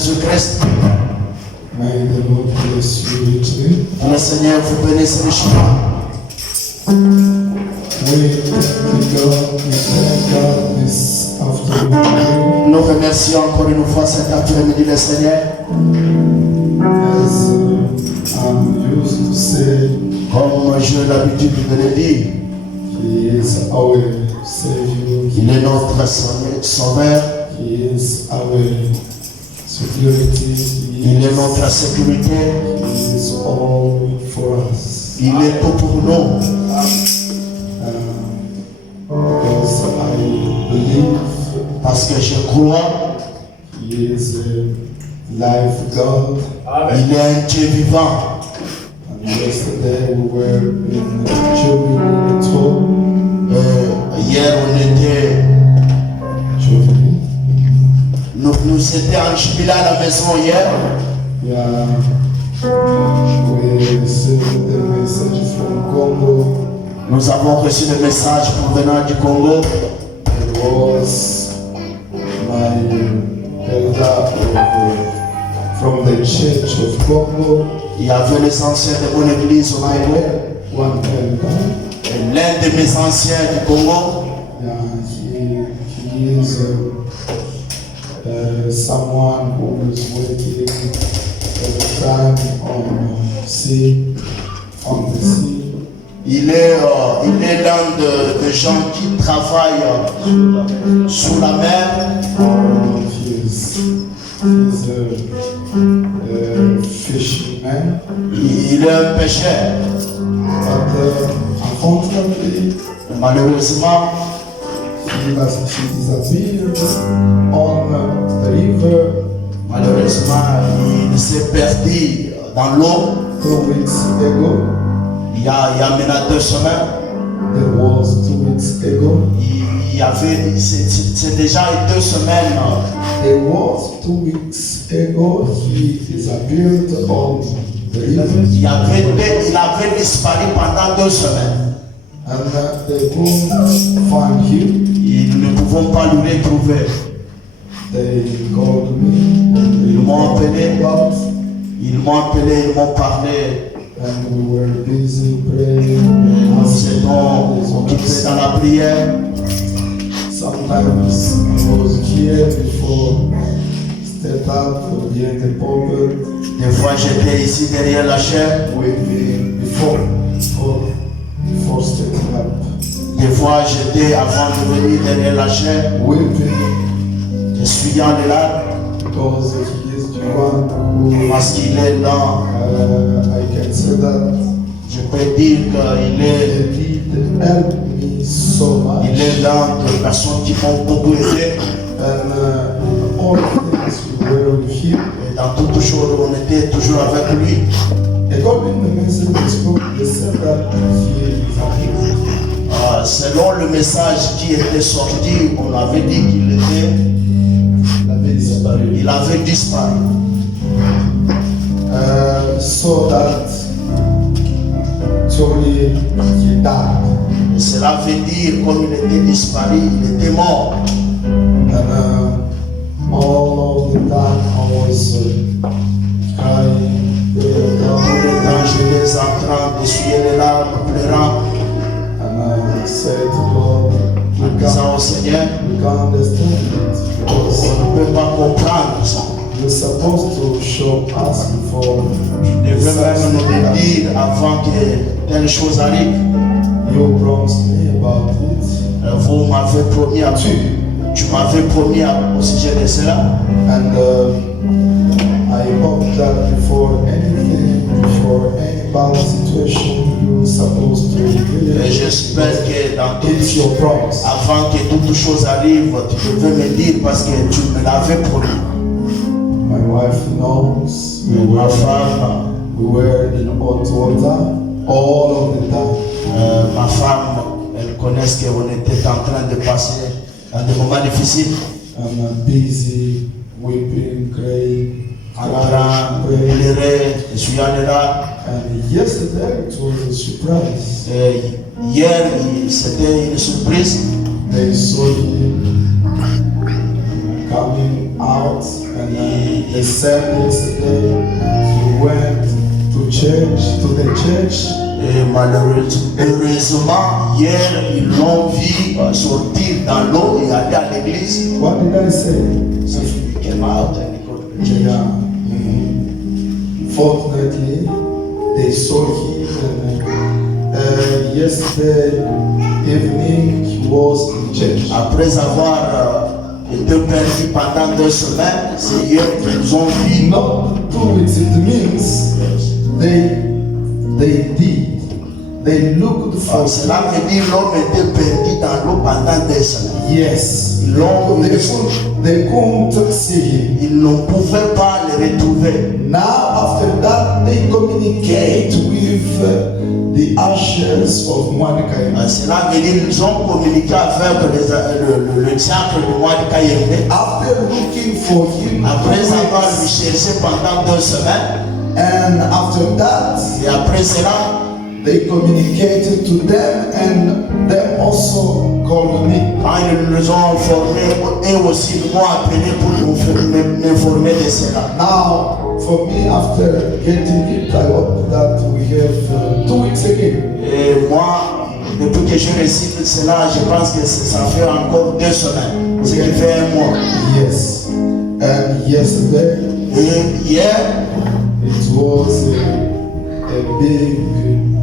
Jésus-Christ. May the Lord bless you richly. Le Seigneur vous bénisse richement. We thank God this afternoon. Nous remercions encore une fois cet après-midi le Seigneur. As I'm used to say, Comme j'ai l'habitude de le dire, He is our Savior. il est notre Sauveur. He is our security. Il est notre sécurité. He is all for us. Il est tout pour nous. Because I believe Parce que je crois, He is a life God. il est un Dieu vivant. And yesterday we were in Jubilee at home. Hier on était, Jubilee. nous étions en jubilé à la maison hier. Yeah. We received the message from Congo. Nous avons reçu le message provenant du Congo. It was my elder from the church of Congo. Il y avait les anciens de mon église au Congo. One elder. Et l'un de mes anciens du Congo, Yeah, he is someone who is working every time on the sea. il est l'un de gens qui travaillent sous la mer. He's a fisherman. Il est un pêcheur. But unfortunately, Malheureusement, he disappeared on the river malheureusement, il s'est perdu dans l'eau. 2 weeks ago. Il y a maintenant 2 semaines. That was 2 weeks ago. Il y avait, c'est déjà 2 semaines. It was 2 weeks ago. He disappeared on the river. Il avait disparu pendant 2 semaines. And they couldn't find him. Ils ne pouvaient pas le retrouver. They called me. Ils m'ont appelé, ils m'ont parlé. And we were busy praying. Nous étions occupés dans la prière. Sometimes I was here before step up behind the pulpit. Des fois j'étais ici derrière la chaire. Before stepping up. Des fois j'étais avant de venir derrière la chaire. Weeping. Essuyant les larmes. Because he is the one who Parce qu'il est là. I can say that Je peux dire qu'il est. he did help me so much. Il est l'un des personnes qui m'ont beaucoup aidé. And all things we were with him. Et dans toutes choses, on était toujours avec lui. According to the message, they said that he is a Selon le message qui était sorti, on avait dit il avait disparu. So that truly he died. Et cela veut dire, comme il était disparu, il était mort. And all of the time I was crying. Quand j'étais en train d'essuyer les larmes, pleurant, And I said to God, en disant au Seigneur, we can't understand it because on ne peut pas comprendre ça. you're supposed to show us before Tu devrais même nous le dire avant que telle chose arrive. you promised me about it. Vous m'avez promis à tu m'avais promis au sujet de cela. And I hope that before anything, before any bad situation, you're supposed to Et really j'espère que dans keep toute your promise. avant que toute chose arrive, tu devais me dire parce que tu me l'avais promis. My wife knows Ma femme, we were in hot water all of the time. ma femme, elle connaît qu'on était en train de passer dans des moments difficiles. I'm busy weeping, crying, En train de pleurer, essuyant les larmes. and yesterday it was a surprise. Hier, c'était une surprise. They saw him coming out, and they said yesterday he went to the church. Et heureusement, hier, ils l'ont vu sortir dans l'eau et aller à l'église. What did I say? So he came out and he got to the church. Yeah. Fortunately, they saw him. And, yesterday evening, he was in church. Après avoir été perdu pendant 2 semaines, c'est hier qu'ils ont vu. Not 2 weeks, it means they looked for. Cela veut dire l'homme était perdu dans l'eau pendant 2 semaines. Yes. L'homme, They couldn't see him. ils ne pouvaient pas le retrouver. Now after that, they communicate with the ashes of Mordecai. Cela veut dire qu'ils ont communiqué avec le diable de Mordecai. After looking for him, Après avoir le cherché pendant 2 semaines, and after that, et après cela, they communicated to them, and them also called me. quand ils nous ont informés, et aussi nous ont appelé pour m'informer de cela. Now, for me, after getting it, I hope that we have 2 weeks again. Et moi, depuis que je récite cela, je pense que ça fait encore 2 semaines, ce qui fait 1 mois. Yes. And yesterday, Et hier, it was a big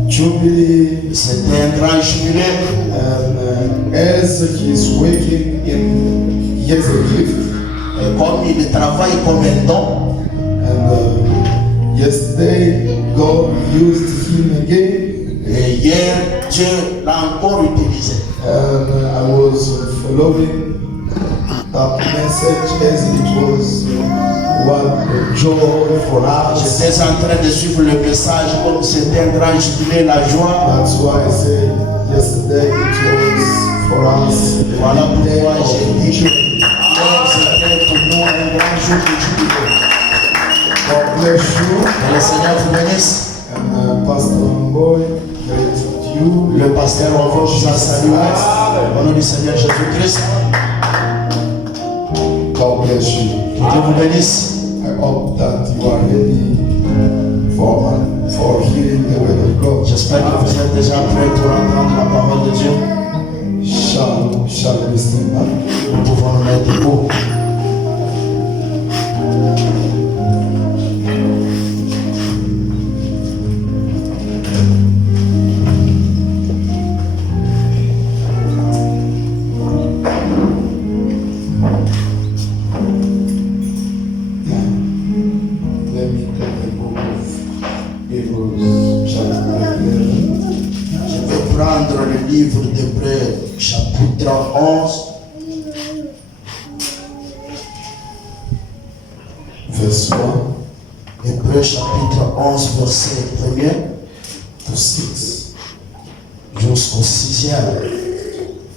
jubilee. c'était un grand jubilé. And as he's working in Yezekif, Et comme il travaille comme un don, and yesterday God used him again, et hier, Dieu l'a encore utilisé. and I was following that message as it was one joy for us. J'étais en train de suivre le message comme c'était un grand jubilé, la joie. That's why I said yesterday it was for us Voilà a day pourquoi of j'ai dit joy. que c'était pour nous un grand jour de jubilé. God bless you. Que le Seigneur vous bénisse. And Pastor Mboy, great you. Le pasteur Envo vous a salué au nom du Seigneur Jésus-Christ. God bless you. Que Dieu vous bénisse. I hope that you are ready for hearing the word of God. J'espère que vous êtes déjà prêts pour entendre la parole de Dieu. Shall we stand up? Nous pouvons nous mettre debout. Let me take the book of Hebrews, chapter 11. Je vais prendre le livre d'Hébreux, chapitre 11, Verse 1 Hébreux, chapitre 11, verset 1er to 6. jusqu'au 6e.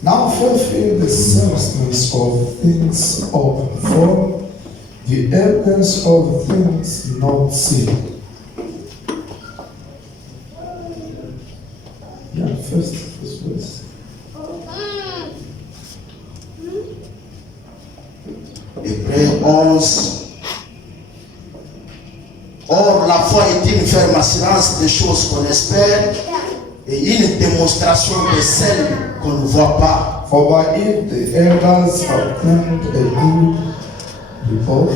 Now fulfill the substance of things hoped for, the evidence of things not seen. Yeah, first verse. Hébreux 11. Or, la foi est une ferme assurance des choses qu'on espère et une démonstration de celles qu'on ne voit pas. For by it the elders obtained a good report.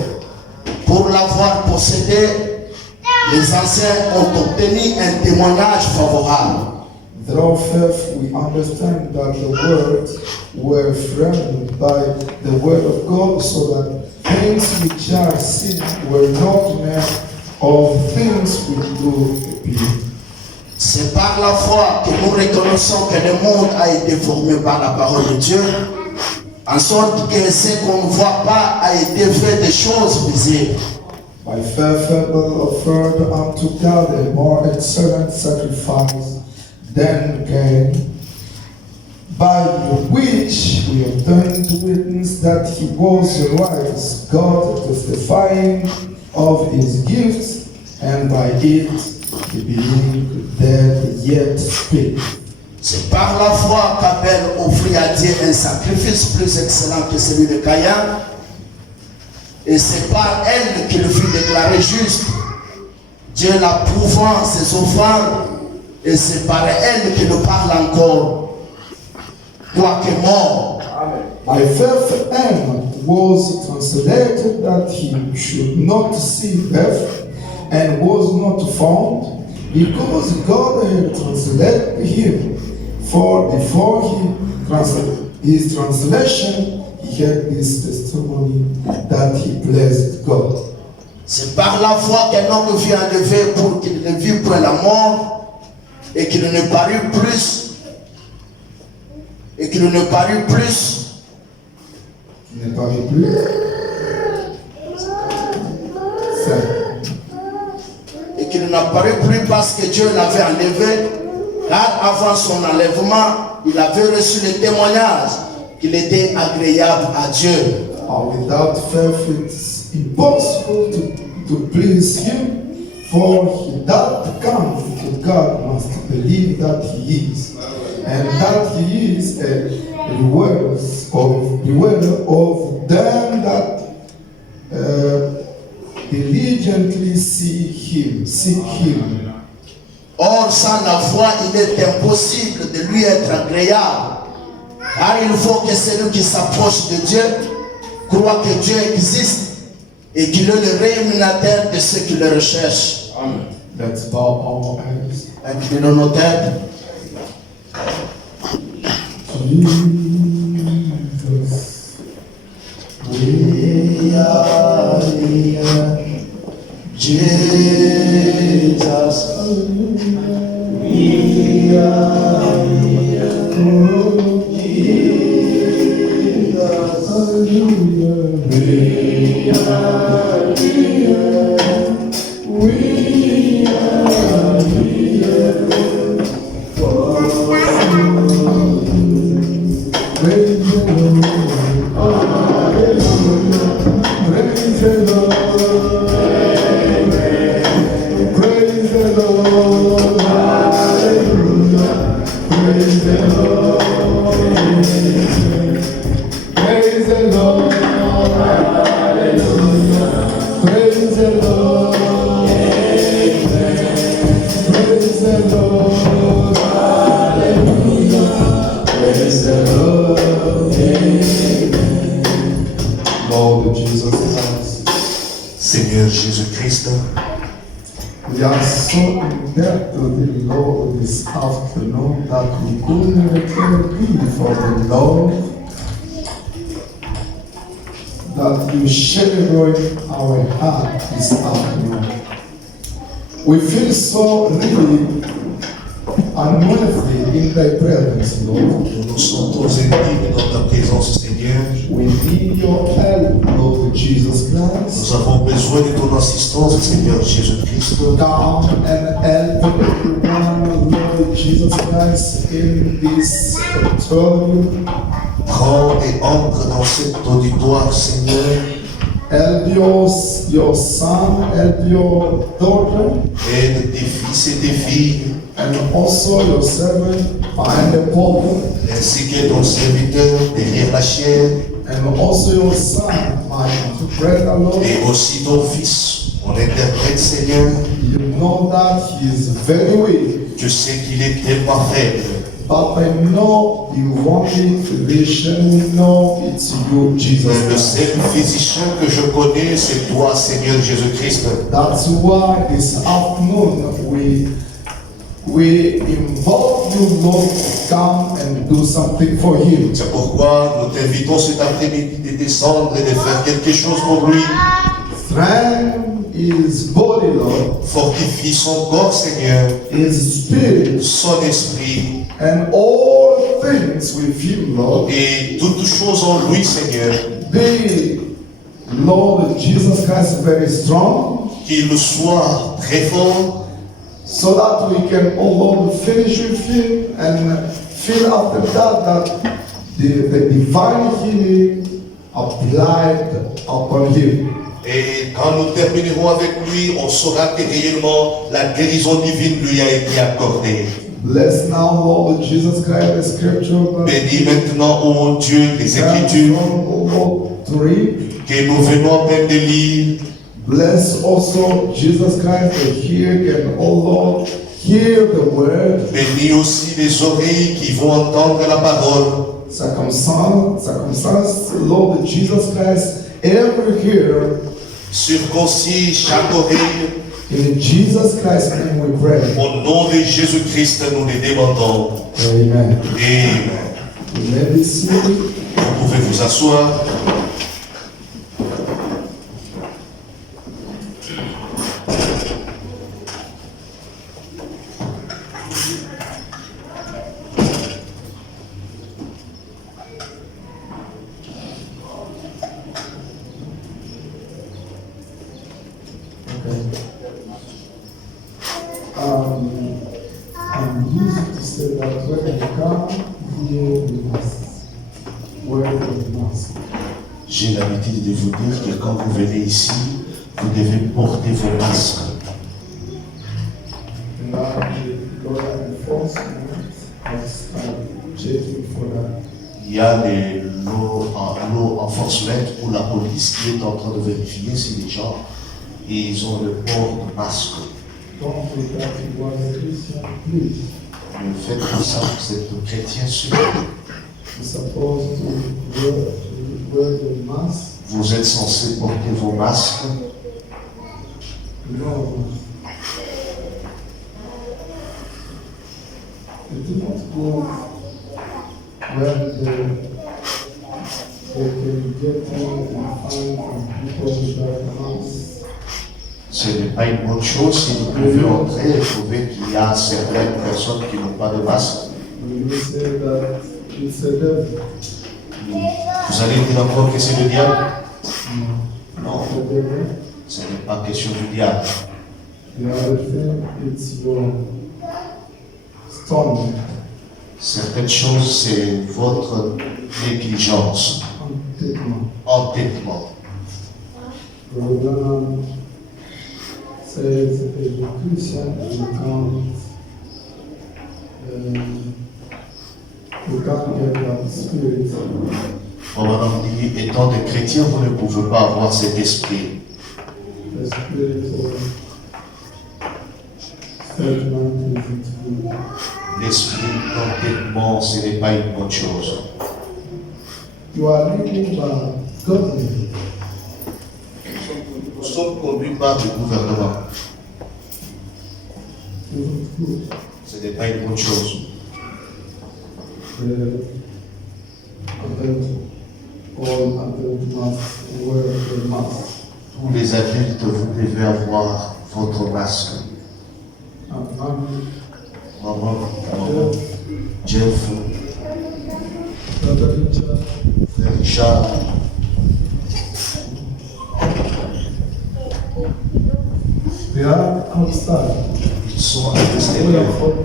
Pour l'avoir possédé, les anciens ont obtenu un témoignage favorable. Through faith we understand that the words were framed by the word of God, so that things which are seen were not made of things which do appear. C'est par la foi que nous reconnaissons que le monde a été formé par la parole de Dieu, en sorte que ce qu'on ne voit pas a été fait des choses visibles. By faith Abel offered unto God a more excellent sacrifice than Cain, by which we obtained witness that he was righteous, God testifying of his gifts, and by it he being dead yet speak. C'est par la foi qu'Abel offrit à Dieu un sacrifice plus excellent que celui de Caïn. Et c'est par elle qu'il fut déclaré juste. Dieu l'approuvant ses offrandes, et c'est par elle qu'il parle encore, quoique mort. By faith, Enoch was translated that he should not see death, and was not found, because God had translated him. For before his translation, he had this testimony that he blessed God. C'est par la foi qu'Enoch fut enlevé pour qu'il ne vit point la mort, et qu'il ne parut plus, Il ne parut plus. et qu'il n'apparut plus parce que Dieu l'avait enlevé, car avant son enlèvement, il avait reçu le témoignage qu'il était agréable à Dieu. Without faith, it's impossible to please Him, for he that comes to God must believe that He is, and that He is a rewarder of them that diligently seek Him. Or, sans la foi, il est impossible de lui être agréable, car il faut que celui qui s'approche de Dieu croit que Dieu existe et qu'il est le rémunérateur de ceux qui le recherchent. Amen. Let's bow our heads. Inclinons nos têtes. Jesus, we are here. Jesus, we are here. Lord Jesus Christ, Seigneur Jésus-Christ, we are so indebted to the Lord this afternoon that we couldn't repay thee for the love that you share in our heart this afternoon. We feel so really unworthy in thy presence, Lord. nous nous sentons indignes dans ta présence, Seigneur. We need your help, Lord Jesus Christ. Nous avons besoin de ton assistance, Seigneur Jésus-Christ. Come and help everyone, Lord Jesus Christ, in this auditorium. Prends et entre dans cet auditoire, Seigneur. Help your son, help your daughter, Aide tes fils et tes filles, and also your servant behind the pulpit, ainsi que ton serviteur derrière la chair, and also your son, my brother, Lord. et aussi ton fils, mon interprète, Seigneur. You know that he is very weak, Je sais qu'il est tellement faible, but I know the only physician we know it's you, Jesus mais le Christ. seul physicien que je connais, c'est toi, Seigneur Jésus-Christ. That's why this afternoon we involve you, Lord, to come and do something for him. C'est pourquoi nous t'invitons cet après-midi de descendre et de faire quelque chose pour lui. Strengthen his body, Lord, Fortifie son corps, Seigneur, his spirit, son esprit and all things with him, Lord. et toutes choses en lui, Seigneur. Be, Lord Jesus Christ, very strong, Qu'il soit très fort, so that we can, oh Lord, finish with him and feel after that the divine healing applied upon him. et quand nous terminerons avec lui, on saura que réellement la guérison divine lui a été accordée. Bless now, Lord Jesus Christ, the scripture. Bénis maintenant, ô Dieu, les Écritures. From, oh Lord, to read. que nous venons à peine de lire. Bless also Jesus Christ that here can, oh Lord, hear the word. Bénis aussi les oreilles qui vont entendre la parole. Circumcise, Lord Jesus Christ, ever hear. Circoncis chaque oreille. In Jesus Christ's name we pray. Au nom de Jésus-Christ, nous les demandons. Amen. Amen. You may be seated. Vous pouvez vous asseoir. I'm used to say that when you come here, we must wear the mask. J'ai l'habitude de vous dire que quand vous venez ici, vous devez porter vos masques. Now, the law enforcement has checking for that. Il y a des law enforcement ou la police qui est en train de vérifier si les gens ils ont le port de masque. Don't forget you are a Christian, please. Le fait que ça, vous êtes chrétien, s'il vous plaît. You're supposed to wear the mask. Vous êtes censé porter vos masques. No. You do not go when they can get you and find people without masks. Ce n'est pas une bonne chose si vous pouvez entrer et trouver qu'il y a certaines personnes qui n'ont pas de masque. You say that it's a devil. Vous allez dire encore que c'est le diable? Non, The devil. ce n'est pas question du diable. The other thing, it's your stomach. Certaines choses, c'est votre négligence, entêtement. Brother says as a Christian, you can't get that spirit. Bon, madame dit, étant des chrétiens, vous ne pouvez pas avoir cet esprit. The spirit of statement isn't good. L'esprit d'entêtement, ce n'est pas une bonne chose. You are living by government. Nous sommes conduits par le gouvernement. Isn't good. Ce n'est pas une bonne chose. All adult must wear the mask. Tous les adultes, vous devez avoir votre masque. Maman, Jeff, Brother Richard, frère Richard, they are outside. ils sont à All l'extérieur. enforcement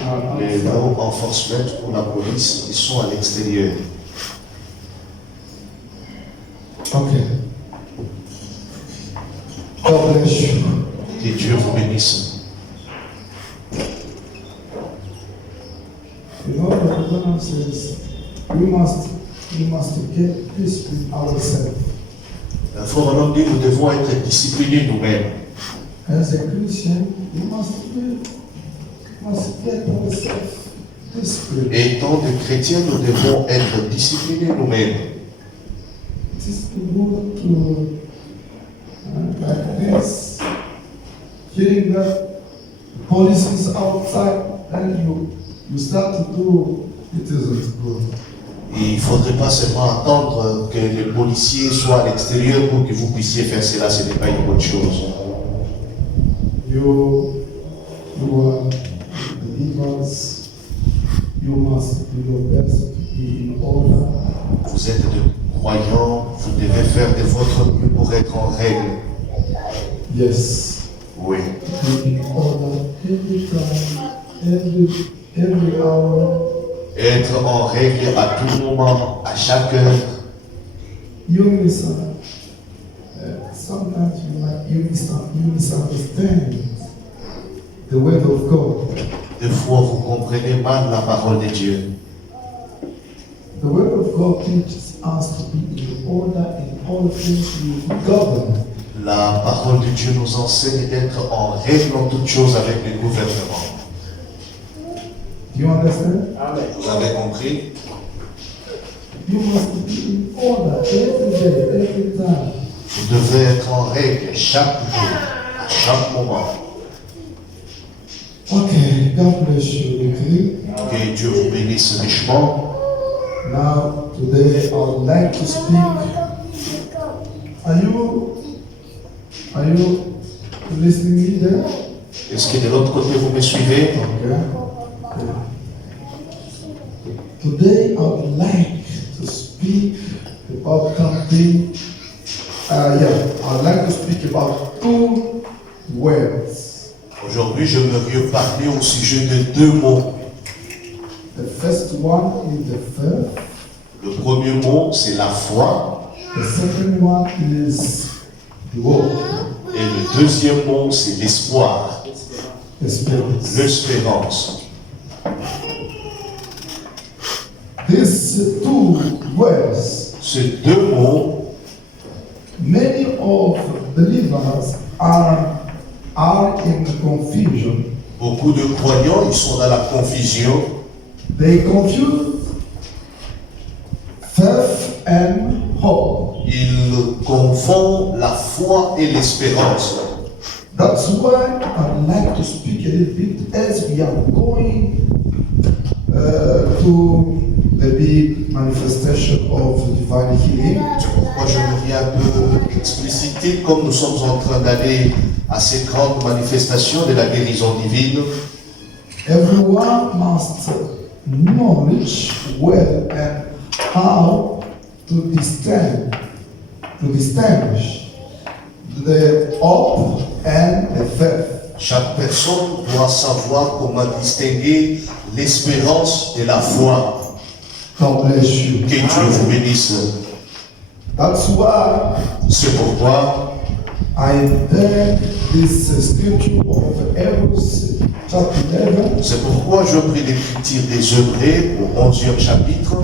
are Les outside. law enforcement pour la police, ils sont à l'extérieur. Okay. God bless you. Que Dieu vous bénisse. You know, the Bible says we must get this with ourselves. Il faut maintenant dire, nous devons être disciplinés nous-mêmes. As a Christian, we must get ourselves disciplined. Et étant des chrétiens, nous devons être disciplinés nous-mêmes. It is good to, like this, hearing that police is outside and you start to do, it isn't good. Il ne faudrait pas seulement attendre que les policiers soient à l'extérieur pour que vous puissiez faire cela, ce n'est pas une bonne chose. You are believers, you must do your best to be in order. Vous êtes des croyants, vous devez faire de votre mieux pour être en règle. Yes. Oui. Be in order every time, every hour. Être en règle à tout moment, à chaque heure. You sometimes you misunderstand the word of God. Des fois, vous comprenez mal la parole de Dieu. The word of God teaches us to be in order in all things with government. La parole de Dieu nous enseigne d'être en règle en toutes choses avec les gouvernements. Do you understand? Vous avez compris? You must be in order every day, every time. Vous devez être en règle chaque jour, à chaque moment. Okay, God bless you, okay? Que Dieu vous bénisse richement. Now, today I would like to speak. Are you listening me there? Est-ce que de l'autre côté vous me suivez? Okay. Today I would like to speak about something. I'd like to speak about two words. Aujourd'hui, j'aimerais parler au sujet de deux mots. The first one is the faith. Le premier mot, c'est la foi. The second one is the hope, Et le deuxième mot, c'est l'espoir, experience. l'espérance. These two words, Ces deux mots, many of believers are in confusion. beaucoup de croyants, ils sont dans la confusion. They confuse faith and hope. Ils confondent la foi et l'espérance. That's why I'd like to speak a little bit as we are going to the big manifestation of divine healing. C'est pourquoi je voudrais un peu expliciter, comme nous sommes en train d'aller à ces grandes manifestations de la guérison divine. Everyone must knowledge well and how to distinguish the hope and the faith. Chaque personne doit savoir comment distinguer l'espérance de la foi. God bless you. Que Dieu vous bénisse. That's why C'est pourquoi I read this scripture of Hebrews chapter 11, c'est pourquoi je prie l'écriture des Hébreux au 11e chapitre.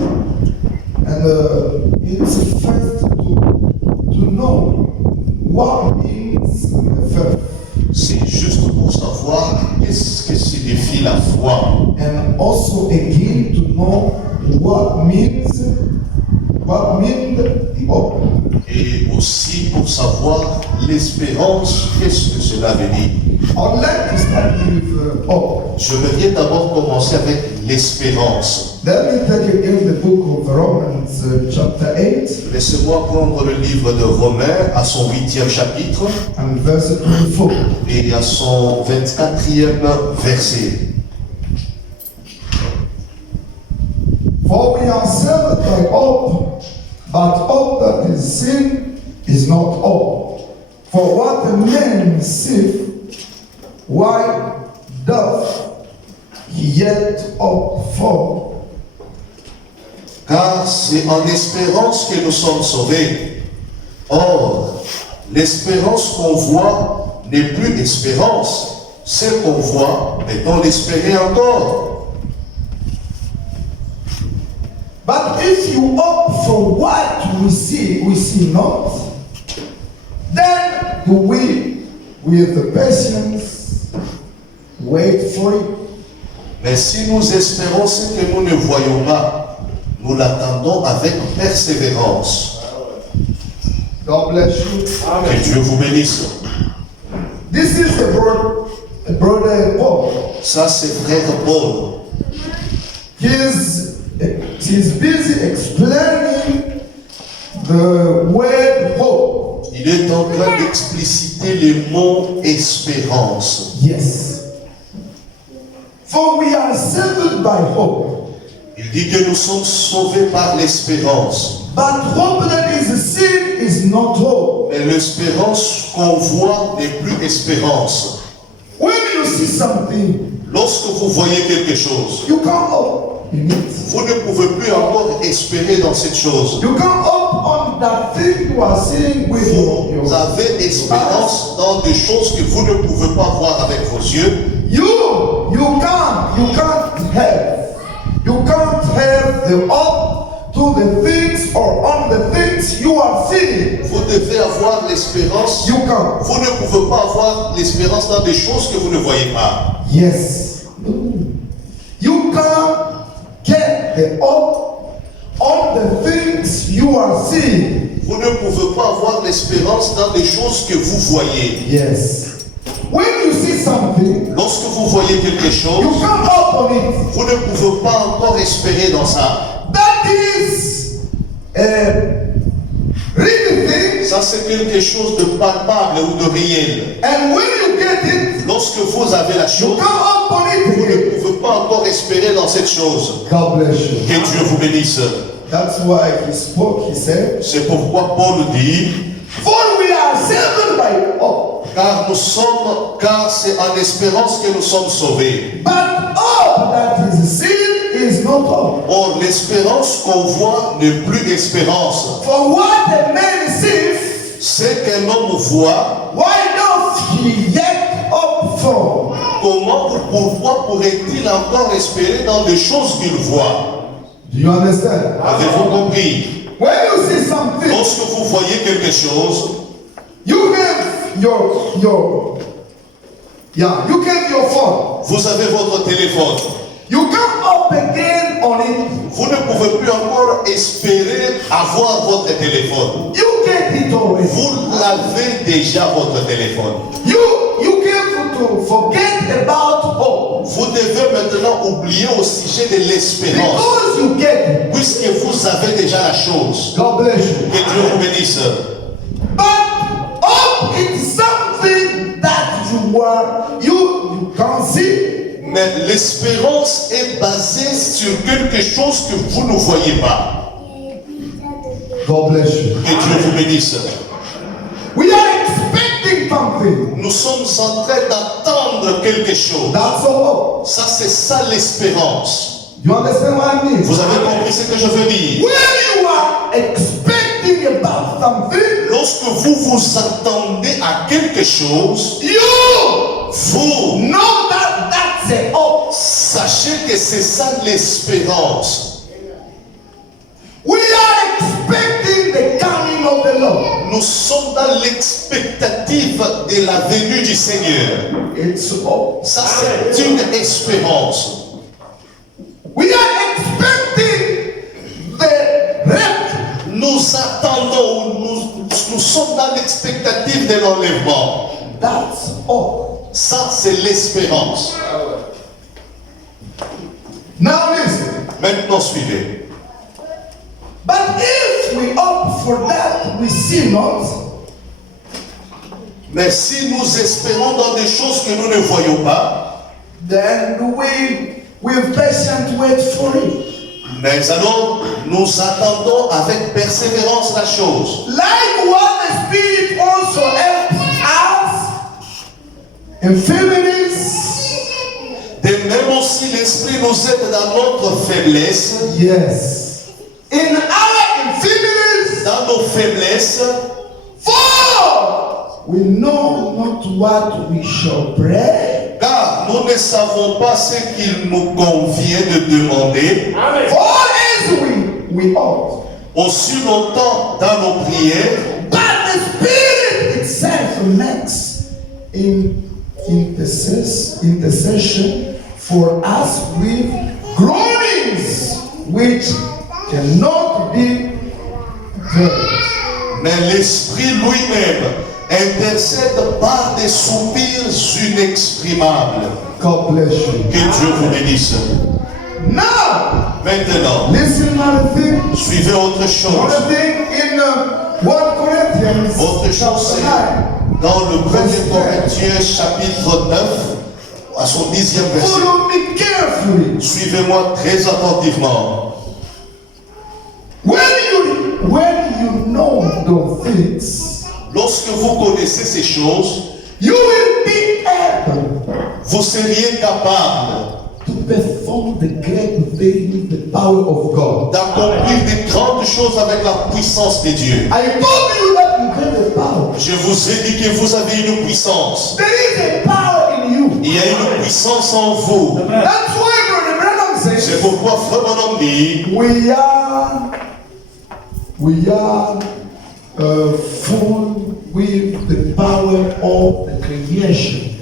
and it's first to know what means the faith, C'est juste pour savoir qu'est-ce que signifie la foi. and also again to know what means the hope. Et aussi pour savoir l'espérance, qu'est-ce que cela veut dire. I'd like to start with hope. Je veux d'abord commencer avec l'espérance. Let me take again the book of Romans chapter 8 Laissez-moi prendre le livre de Romains à son 8e chapitre and verse 24. et à son 24e verset. For we are saved by hope, but hope that is seen is not hope. For what a man seeth, why doth he yet hope for? Car c'est en espérance que nous sommes sauvés. Or, l'espérance qu'on voit n'est plus espérance. Celle qu'on voit, peut-on l'espérer encore? But if you hope for what we see not, then do we, with the patience, wait for it? Mais si nous espérons ce que nous ne voyons pas, nous l'attendons avec persévérance. God bless you. Que Dieu vous bénisse. This is a brother Paul. Ça, c'est frère Paul. He's busy explaining the word hope. Il est en train d'expliciter les mots espérance. Yes. For we are saved by hope. Il dit que nous sommes sauvés par l'espérance. But hope that is seen is not hope. Mais l'espérance qu'on voit n'est plus espérance. When you see something, Lorsque vous voyez quelque chose, you can't hope in it. vous ne pouvez plus encore espérer dans cette chose. You can't hope on that thing you are seeing with Vous your avez espérance dans des choses que vous ne pouvez pas voir avec vos yeux. You can't have the hope to to the things or on the things you are seeing. Vous devez avoir l'espérance. You can. Vous ne pouvez pas avoir l'espérance dans des choses que vous ne voyez pas. Yes. You can get the hope on the things you are seeing. Vous ne pouvez pas avoir l'espérance dans des choses que vous voyez. Yes. When you see something, Lorsque vous voyez quelque chose, you can hope on it. vous ne pouvez pas encore espérer dans ça. That is real thing. Ça, c'est quelque chose de palpable ou de réel. And when you get it, Lorsque vous avez la you chose, can hope on vous it. ne pouvez pas encore espérer dans cette chose. God bless you. Que Dieu vous bénisse. That's why he spoke, he said, C'est pourquoi Paul dit, for we are saved by hope. car c'est en espérance que nous sommes sauvés. But hope that is seen is not hope. Or, l'espérance qu'on voit n'est plus espérance. For what a man sees, Ce qu'un homme voit, why doth he yet hope for? comment ou pourquoi pourrait-il encore espérer dans des choses qu'il voit? Do you understand? Avez-vous compris? When you see something, Lorsque vous voyez quelque chose, you have your phone. vous avez votre téléphone. You can't hope again on it. Vous ne pouvez plus encore espérer avoir votre téléphone. You get it already. Vous l'avez déjà, votre téléphone. You careful to forget about hope Vous devez maintenant oublier au sujet de l'espérance. because you get it. Puisque vous avez déjà la chose. God bless you. Que Dieu vous bénisse. But hope is something that you can't see. Mais l'espérance est basée sur quelque chose que vous ne voyez pas. God bless you. Que Dieu vous bénisse. We are expecting something. Nous sommes en train d'attendre quelque chose. That's all. Ça, c'est ça l'espérance. You understand what I mean? Vous avez compris ce que je veux dire? When you are expecting about something, Lorsque vous vous attendez à quelque chose, vous know that that's a hope. sachez que c'est ça l'espérance. We are expecting the coming of the Lord. Nous sommes dans l'expectative de la venue du Seigneur. It's hope. Ça, c'est une espérance. We are expecting the rapture. Nous attendons, nous sommes dans l'expectative de l'enlèvement. That's hope. Ça, c'est l'espérance. Now listen. Maintenant, suivez. But if we hope for that we see not, Mais si nous espérons dans des choses que nous ne voyons pas, then we with patience wait for it. mais alors nous attendons avec persévérance la chose. Like what the Spirit also helps us in feebleness. De même aussi l'Esprit nous aide dans notre faiblesse. Yes. In our infirmities, Dans nos faiblesses, for we know not what we shall pray. car nous ne savons pas ce qu'il nous convient de demander. For as we ought. Aussi longtemps dans nos prières, But the Spirit itself makes intercession for us with groanings which cannot be heard. mais l'Esprit lui-même intercède par des soupirs inexprimables. God bless you. Que Dieu vous bénisse. Now, Maintenant, listen another thing. suivez autre chose. Another thing in 1 Corinthians Autre chose, chapter c'est 9. dans le 1er Corinthiens chapitre 9, à son 10e verset. Follow me carefully. Suivez-moi très attentivement. When you know those things, Lorsque vous connaissez ces choses, you will be able vous seriez capable to perform the great things with the power of God. d'accomplir des grandes choses avec la puissance de Dieu. I told you that you have the power. Je vous ai dit que vous avez une puissance. There is a power in you. Il y a une puissance en vous. That's why Brother Branham C'est says pourquoi Frère Branham dit, we are we are full with the power of the creation.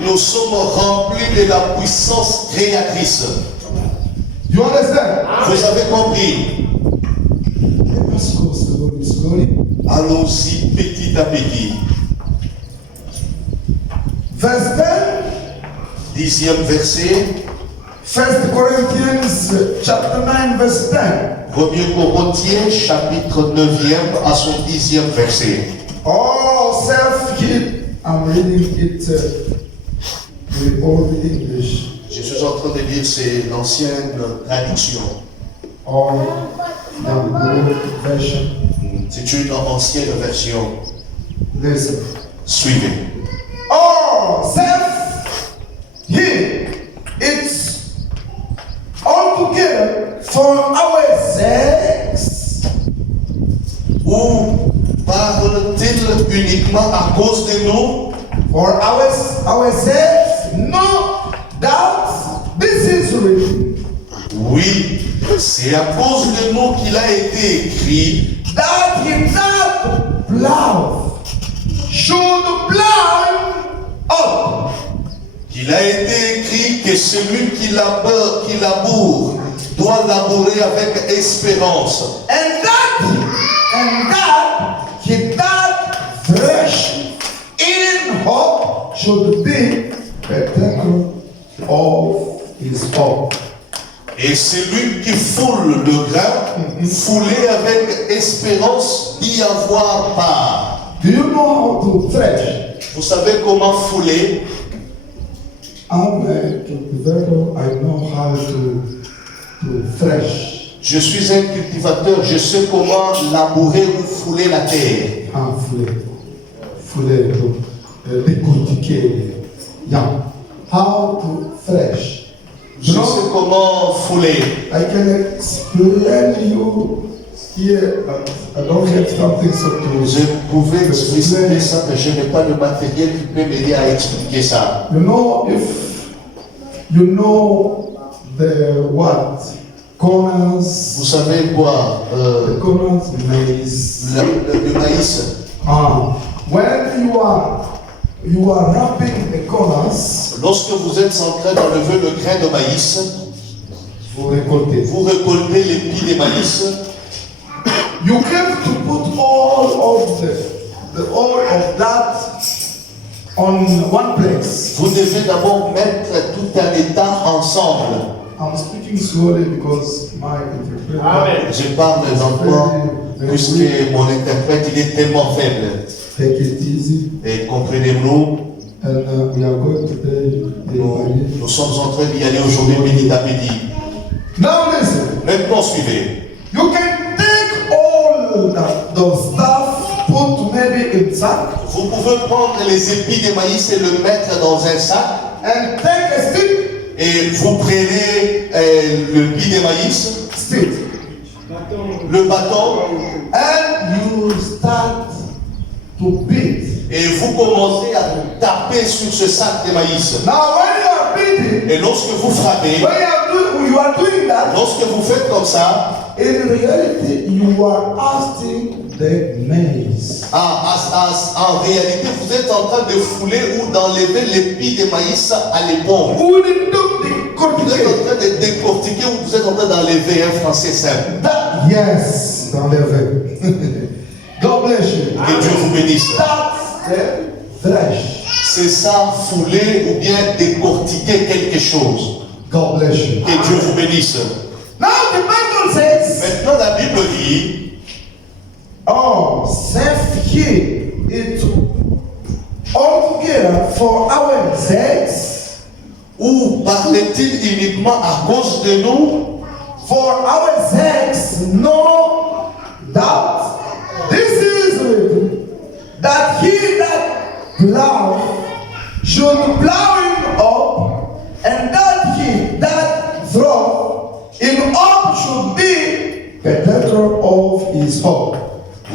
Nous sommes remplis de la puissance créatrice. You understand? Vous avez compris? Let us go slowly, slowly. Allons-y petit à petit. Verse 10, 10e verset. 1 Corinthians chapter 9, verse 10. 1er Corinthiens chapitre 9e à son 10e verset. All self-hid. I'm reading it with all the English. Je suis en train de lire, c'est l'ancienne traduction. Or the old version. C'est une ancienne version. Listen. Suivez. All self-hid. It's altogether for our sakes. Ou parle-t-il uniquement à cause de nous? For our sakes, no doubt this is written. Oui, c'est à cause de nous qu'il a été écrit That he that plow should plow up. qu'il a été écrit que celui qui laboure doit labourer avec espérance. And that he that thresh in hope should be partaker of his hope. Et celui qui foule le grain, foulé avec espérance d'y avoir part. Do you know how to thresh? Vous savez comment fouler? I'm a cultivator. I know how to thresh. Je suis un cultivateur, je sais comment labourer ou fouler la terre. Fouler, décortiquer. Yeah. How to thresh. Je sais comment fouler. I can explain you here, but I don't have something so to Je pouvais expliquer ça, mais je n'ai pas de matériel qui peut m'aider à expliquer ça. You know, if you know the what? Corners. Vous savez quoi? The corners, maize. Le maïs. When you are wrapping the corners, Lorsque vous êtes en train d'enlever le grain de maïs, vous récoltez. vous récoltez l'épi de maïs. You have to put all of that on one place. Vous devez d'abord mettre tout un état ensemble. I'm speaking slowly because my interpreter. Je parle lentement puisque mon interprète il est tellement faible. Take it easy. Et comprenez-nous, And we are going today day by day. nous sommes en train d'y aller aujourd'hui petit à petit. Now listen. Maintenant suivez. You can take all those stuff, put maybe in sack, Vous pouvez prendre les épis de maïs et le mettre dans un sac. and take a stick, Et vous prenez le pis de maïs, le bâton, and you start to beat. et vous commencez à taper sur ce sac de maïs. Now when you are beating, Et lorsque vous frappez, when you are doing that, lorsque vous faites comme ça, in reality you are asking the maize. en réalité, vous êtes en train de fouler ou d'enlever l'épi de maïs à l'éponge. Who did the Vous êtes en train de décortiquer ou vous êtes en train d'enlever un français simple. Yes, d'enlever. God bless you. Que Dieu vous bénisse. That's the thresh. C'est ça, fouler ou bien décortiquer quelque chose. God bless you. Que Dieu vous bénisse. Now the Bible says, Maintenant, la Bible dit, oh, self-hid it altogether for our sakes, ou parlait-il uniquement à cause de nous? for our sakes, no doubt. This is written, that he that plow should plow him up, and that he that throw him up should be partaker of his hope.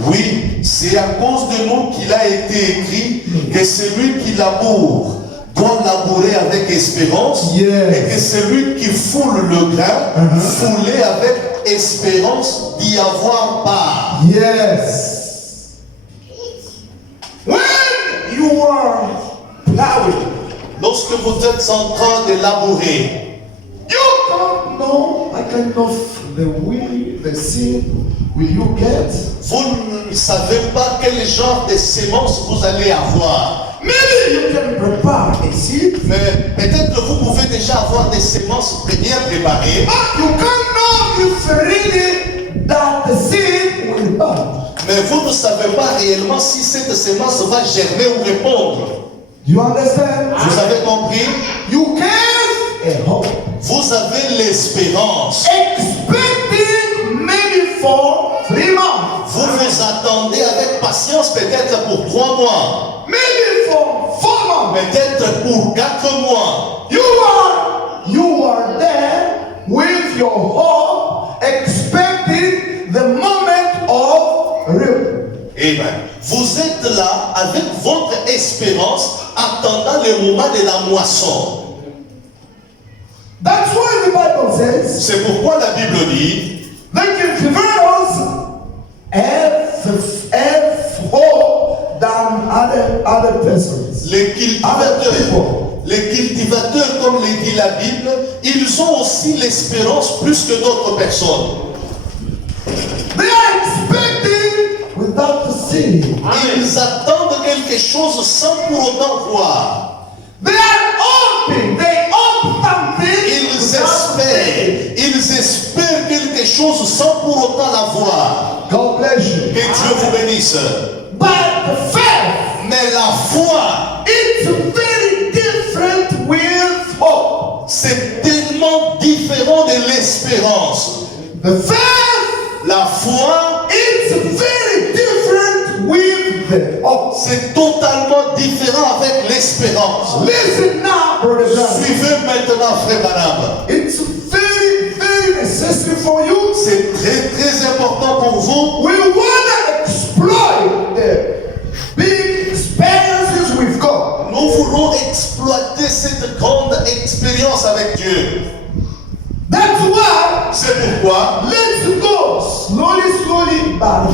Oui, c'est à cause de nous qu'il a été écrit que celui qui laboure doit labourer avec espérance, Yes. et que celui qui foule le grain, fouler avec espérance d'y avoir part. Yes. When you are plowing, Lorsque vous êtes en train de labourer, you don't know what kind of the seed will you get. vous ne savez pas quel genre de semences vous allez avoir. Maybe you can prepare a seed, Mais peut-être que vous pouvez déjà avoir des semences bien préparées. but you can't know if really that the seed will bud. Mais vous ne savez pas réellement si cette semence va germer ou répondre. Do you understand? Vous avez compris? You give a hope, Vous avez l'espérance. expecting maybe for 3 months, Vous vous attendez avec patience peut-être pour 3 mois. maybe for 4 months. Peut-être pour 4 mois. You are there with your hope, expecting the moment of reap. Eh bien, vous êtes là avec votre espérance, attendant le moment de la moisson. That's why the Bible says, C'est pourquoi la Bible dit, the cultivators have hope than other persons. les cultivateurs, comme le dit la Bible, ils ont aussi l'espérance plus que d'autres personnes. They are expecting without the seed. Ils attendent quelque chose sans pour autant voir. They are hoping. They hope something. Ils espèrent quelque chose sans pour autant l'avoir. God bless you. Que Dieu vous bénisse. But the faith, Mais la foi, it's very different with hope. c'est tellement différent de l'espérance. The faith, La foi, it's very different with the hope. c'est totalement différent avec l'espérance. Listen now, brother John. Suivez maintenant, frère Branham. It's very, very necessary for you. C'est très, très important pour vous. We want to exploit the big experiences with God. Nous voulons exploiter cette grande expérience avec Dieu. That's why C'est pourquoi let's go slowly, but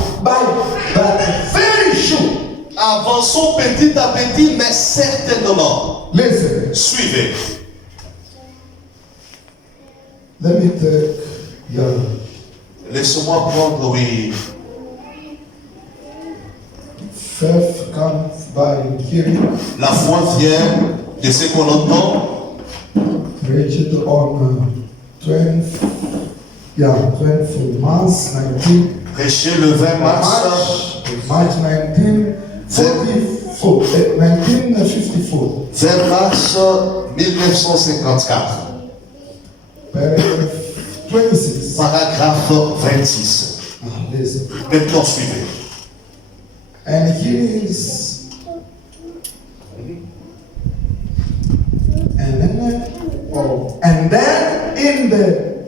very sure. avançons petit à petit, mais certainement. Listen, Suivez. let me take your Laissez-moi prendre, oui. faith comes by hearing. La foi vient de ce qu'on entend. Preached on 20 March 19. Prêché le 20 mars March 1954. 1954. 20 mars 1954. Paragraph 26. Paragraphe 26. Listen. Maintenant, suivez. And he is. And then in the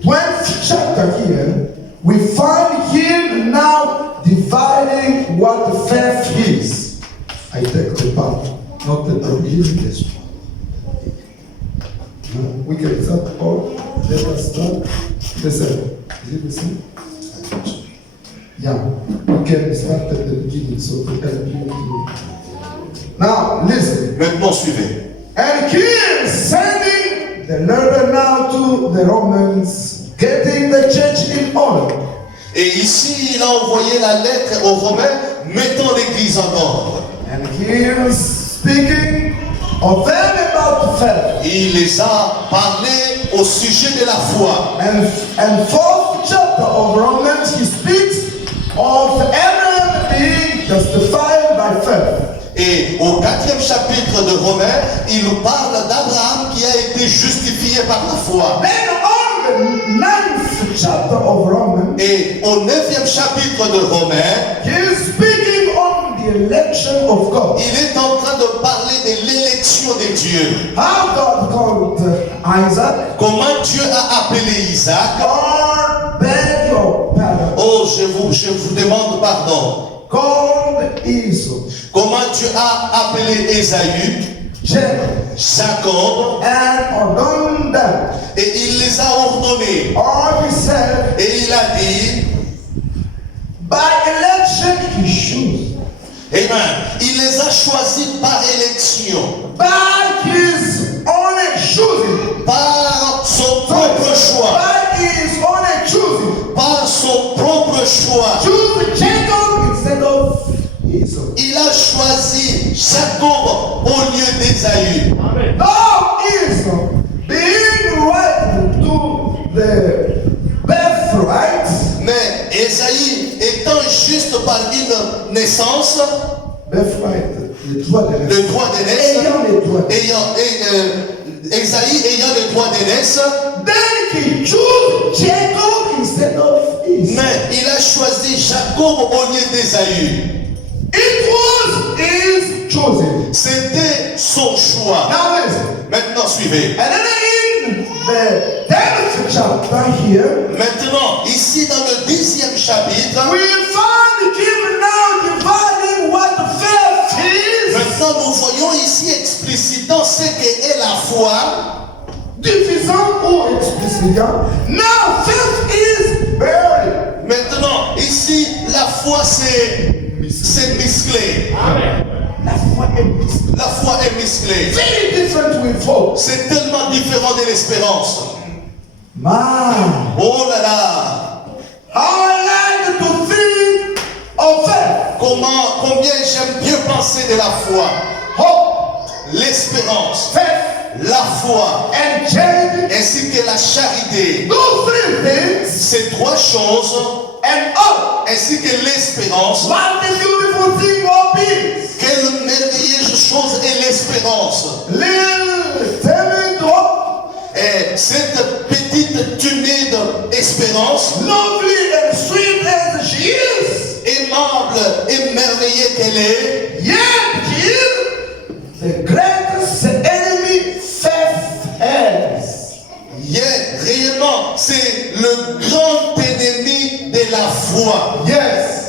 12th chapter here, we find him now dividing what the faith is. I take the part, not the beginning. We can start all. Let us start. Listen. Is it the same? Yeah. We can start at the beginning so to help you to. Now, listen. Maintenant, suivez. And he is sending the letter now to the Romans, getting the church in order. Et ici, il a envoyé la lettre aux Romains, mettant l'Église en ordre. And he is speaking of them about faith. Il les a parlé au sujet de la foi. And fourth chapter of Romans, he speaks of Abraham being justified by faith. Et au 4e chapitre de Romains, il nous parle d'Abraham qui a été justifié par la foi. Then on the 9th chapter of Romans, Et au 9e chapitre de Romains, he is speaking on the election of God. il est en train de parler de l'élection de Dieu. How God called Isaac. Comment Dieu a appelé Isaac. God beg your pardon. Oh, je vous demande pardon. Called Esau. Comment Dieu a appelé Ésaü. Jacob, and ordoned them. et il les a ordonnés. Or he said, Et il a dit, by election he chose. Amen, il les a choisis par élection, By his own choosing. par son propre choix, By his own choosing. par son propre choix. Choose Jacob instead of Esau. Il a choisi Jacob au lieu d'Ésaü. Now Esau, being right to the birthright, Mais Ésaü étant juste par une naissance, birthright, le droit de le naissance. droit d'aînesse, Ayant les droits. Ésaü ayant le droit d'aînesse, Then he chose Jacob instead of Esau. mais il a choisi Jacob au lieu d'Ésaü. It was his choosing. C'était son choix. Now listen. Maintenant, suivez. And then in the 10th chapter here, Maintenant, ici dans le 10e chapitre, we find him now dividing what faith is. maintenant nous voyons ici explicitant ce qu'est la foi. Divisant ou explicitant. Now faith is buried. Maintenant, ici, la foi c'est musclé. La foi est mystique. La foi est musclée. Very different with hope. C'est tellement différent de l'espérance. Man, Oh là là! I like to think of faith. Combien j'aime bien penser de la foi. Hope, L'espérance, faith, la foi, and charity. ainsi que la charité. Those three things Ces trois choses, and hope. ainsi que l'espérance. What a beautiful thing hope is. Quelle merveilleuse chose est l'espérance. Little timid hope, Et cette petite timide espérance, lovely and sweet as she is, aimable et merveilleuse qu'elle est, yet here the greatest enemy faith has. réellement, c'est le grand ennemi de la foi. Yes.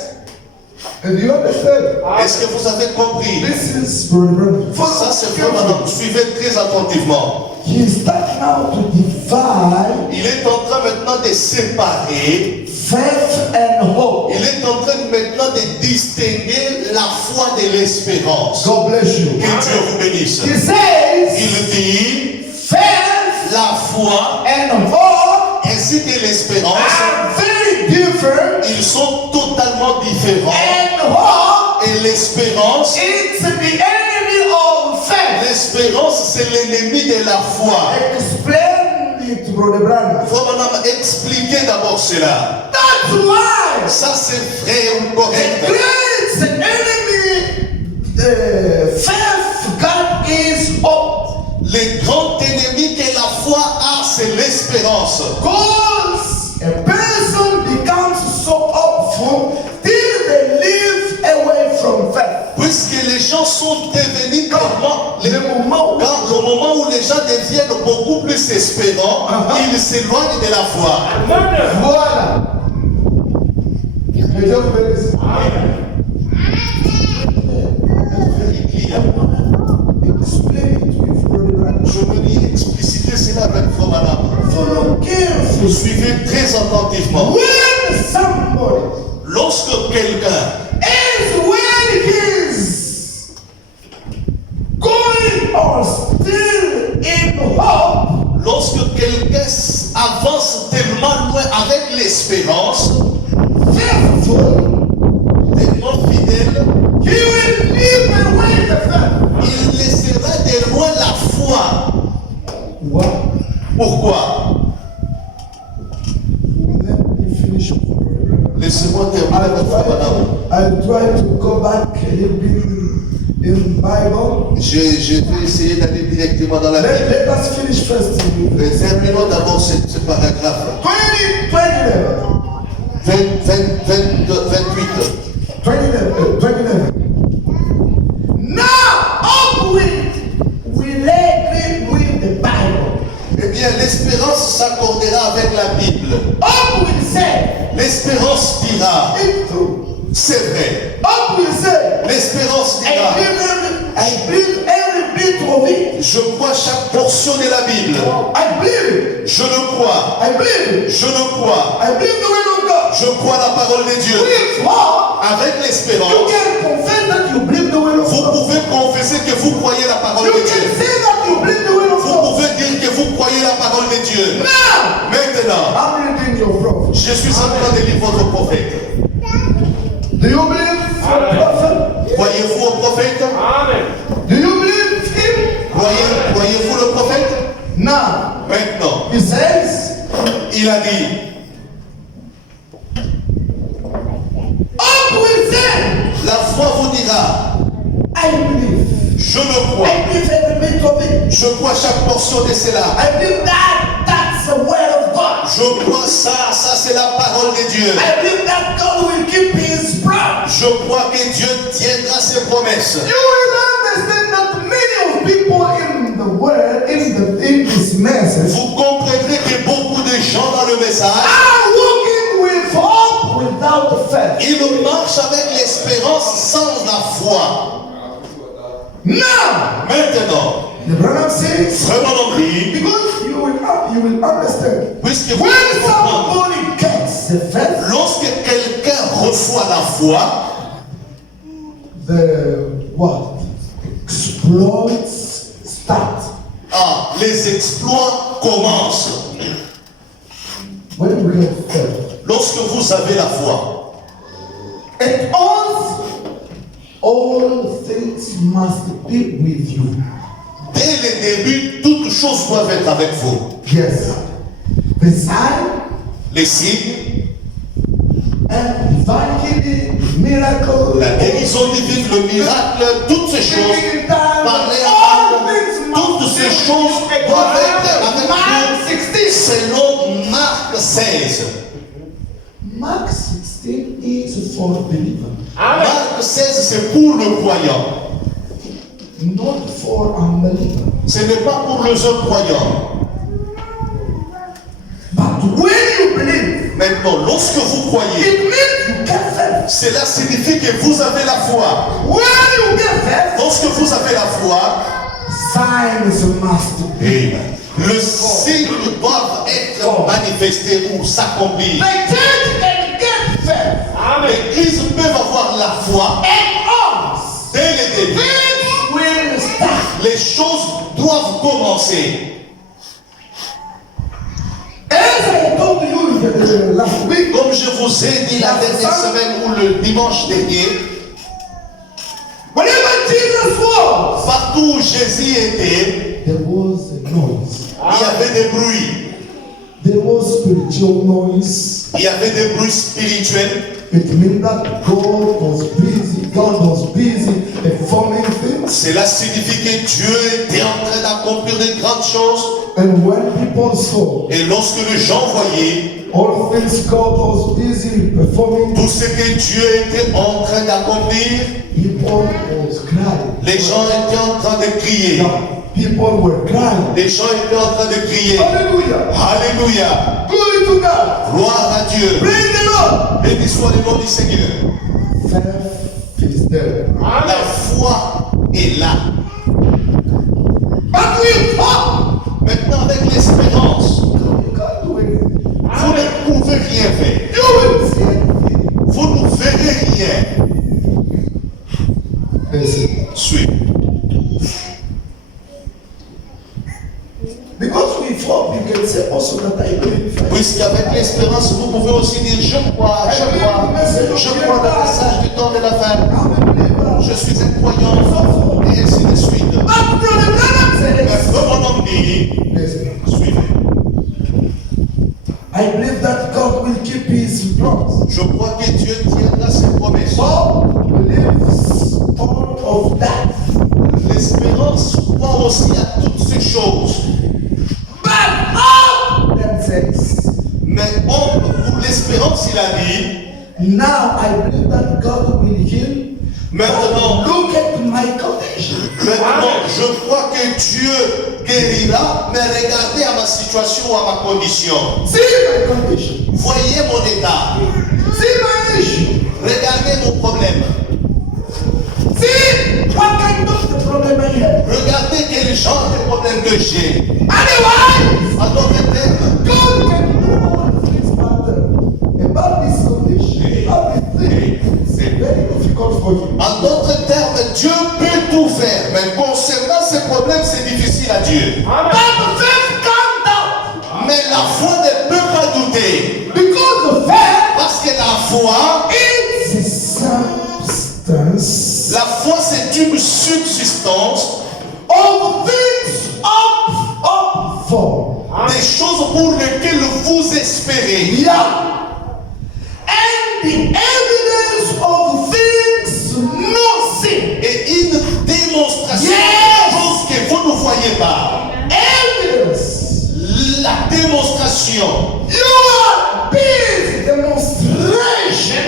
And you understand? Est-ce que vous avez compris? This is Brother Ça, c'est vraiment, suivez très attentivement. He is starting now to divide Il est en train maintenant de séparer, faith and hope. il est en train maintenant de distinguer la foi de l'espérance. God bless you. Que Dieu vous bénisse. He says Il dit, faith la foi and hope ainsi que l'espérance, are very different. ils sont totalement différents. And hope, Et l'espérance, it's the enemy of faith. l'espérance, c'est l'ennemi de la foi. Explain it, Brother Branham. Il faut maintenant expliquer d'abord cela. That's why Ça, c'est vrai ou the correct. great enemy faith God is hope. Le grand ennemi que la foi a, c'est l'espérance. Because a person becomes so hopeful till they live away from faith. Puisque les gens sont devenus comment Le moment où Quand au moment où les gens deviennent beaucoup plus espérants, ils s'éloignent de la foi. voilà. Que Dieu vous bénisse. Explain it with Brother Branham. Je veux expliciter cela avec Frère Branham. Follow carefully. Suivez très attentivement. When somebody Lorsque quelqu'un is when he's going or still in hope, lorsque quelqu'un avance tellement loin avec l'espérance, faithful, tellement fidèle, he will leave away the faith. il laissera de loin la foi. What? Pourquoi? Let me finish. Laissez-moi terminer avec Frère Branham. I'll try to go back a little bit in Bible. Je vais essayer d'aller directement dans la Bible. Let us finish first. Mais terminons d'abord ce paragraphe. 28. 29. Now, up will agree with the Bible. Eh bien, l'espérance s'accordera avec la Bible. Up will say, L'espérance dira, it's true. c'est vrai. Up will say, L'espérance I dira, believe every bit of it. Je crois chaque portion de la Bible. I believe it. Je le crois. I believe it. Je le crois. I believe the word of God. Je crois la parole de Dieu. With heart, Avec you l'espérance, can confess that you believe the word of vous God. pouvez confesser que vous croyez la parole You de can Dieu. say that you believe the word of Vous God. pouvez dire que vous croyez la parole de Dieu. Now, Maintenant, I'm reading your prophet. je suis en train de lire votre prophète. Do you believe the prophet? Croyez-vous au prophète? Do you believe him? Croyez-vous le prophète? Now, Maintenant, he says, il a dit, up will say, la foi vous dira, I believe. je le crois. I believe every bit of it. Je crois chaque portion de cela. I believe that that's the word of God. Je crois ça c'est la parole de Dieu. I believe that God will keep his promise. Je crois que Dieu tiendra ses promesses. You will understand that many of people in the world, in this message, Vous comprendrez que beaucoup de gens dans le message, are walking with hope without the faith. ils marchent avec l'espérance sans la foi. Now, Maintenant, the Branham says, vraiment dit, because you will understand. puisque vous When allez comprendre, somebody gets the faith, lorsque quelqu'un reçoit la foi, the what? Exploits start. les exploits commencent. When we have faith, Lorsque vous avez la foi, at all things must be with you. dès le début, toutes choses doivent être avec vous. Yes. The sign Les signes, and divine healing, miracle, la guérison divine, le miracle, toutes ces choses, speaking time, parler all en things toutes must ces be choses with you. doivent être avec Mark vous 16. selon Marc 16. Mark 16 is for believer, Marc 16, c'est pour le croyant. not for unbeliever. Ce n'est pas pour les incroyants. But when you believe, Maintenant, lorsque vous croyez, it means you get faith. cela signifie que vous avez la foi. When you get faith, Lorsque vous avez la foi, signs must be. le signe doit être manifesté ou s'accomplir. The church can get faith. L'Église peut avoir la foi And us, dès le début. things will start. Les choses doivent commencer. As I told you last week, Comme je vous ai dit la dernière semaine ou le dimanche dernier, whenever Jesus was, partout où Jésus était, there was a noise. il y avait des bruits. There was spiritual noise. Il y avait des bruits spirituels. It means that God was busy performing things. Cela signifie que Dieu était en train d'accomplir de grandes choses. And when people saw Et lorsque les gens voyaient all things God was busy performing, tout ce que Dieu était en train d'accomplir, people was crying. les gens étaient en train de crier. People were crying. Les gens étaient en train de crier. Hallelujah. Alléluia. Glory to God. Gloire à Dieu. Praise the Lord. Béni soit le nom du Seigneur. Faith is there. La foi est là. But with hope, Maintenant, avec l'espérance, you can't do anything. vous ne pouvez rien faire. You will see anything. Vous ne verrez rien. Listen. Suivez. Because with hope, you can say also that I believe. Puisqu'avec l'espérance, vous pouvez aussi dire je crois dans le message du temps de la fin. I'm a believer. Je suis un croyant, et ainsi de suite. But Brother Branham Mais says, comme mon homme dit, listen, suivez. I believe that God will keep his promise. Je crois que Dieu tiendra ses promesses. Hope believes all of that. L'espérance croit aussi à toutes ces choses. But hope then says, Mais pour l'espérance, il a dit, now I believe that God will heal. maintenant, Look at my condition. maintenant, je crois que Dieu guérira, mais regardez à ma situation ou à ma condition. See my condition. Voyez mon état. See my issue. Regardez mon problème. See what kind of the problem I have. Regardez quel genre de problème que j'ai. Otherwise, En d'autres termes, God can do all the things, but about this condition, about this thing, it's very difficult for you. en d'autres termes, Dieu peut tout faire. Mais concernant ces problèmes, c'est difficile à Dieu. But faith can't doubt. Mais la foi ne peut pas douter. Because the faith Parce que la foi, is a substance la foi c'est une subsistance of things up for. des choses pour lesquelles vous espérez. Yeah. And the evidence of things not seen. Et une démonstration Yes. de choses que vous ne voyez pas. Evidence. La démonstration. Your big demonstration,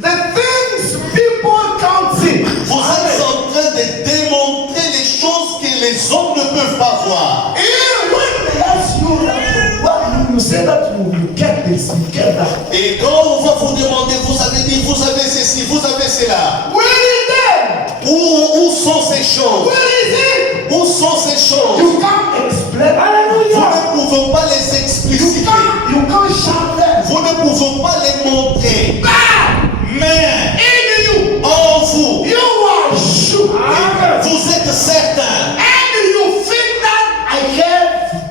the things people can't see. Vous êtes en train de démontrer les choses que les hommes ne peuvent pas voir. And when they ask you that, what you say that you get this, you get that. Et quand on va vous demander, vous avez dit, vous avez ceci, vous avez cela. Where is that? Où sont ces choses? Where is it? Où sont ces choses? You can't explain. Vous Hallelujah. ne pouvez pas les expliciter. You can't shout that. Vous ne pouvez pas les montrer. Mais In you, en vous, you are sure. vous êtes certain. And you think that I have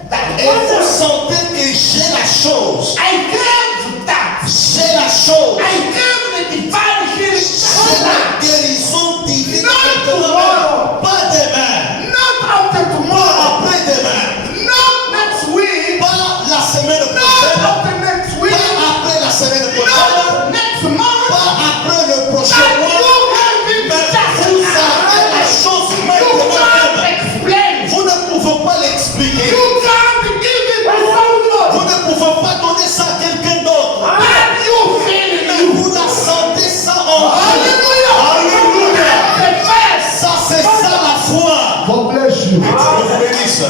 that. Et vous sentez que j'ai la chose. I have that. J'ai la chose. I have the divine healing J'ai la power. guérison divine. Not tomorrow. Pas demain. Not after Pas tomorrow. après-demain. Not next week. Pas la semaine Not prochaine. after next week. Pas après la semaine prochaine. Not next month. Pas après le prochain But mois. you have it Mais just vous avez la chose You maintenant. can't explain. Vous ne pouvez pas l'expliquer. You can't give it to someone. Vous ne pouvez pas donner ça à quelqu'un d'autre. But you feel Mais it. vous la sentez ça en vous. Hallelujah. Alléluia. The first. Ça, c'est ça la foi. God bless you. Dieu vous bénisse.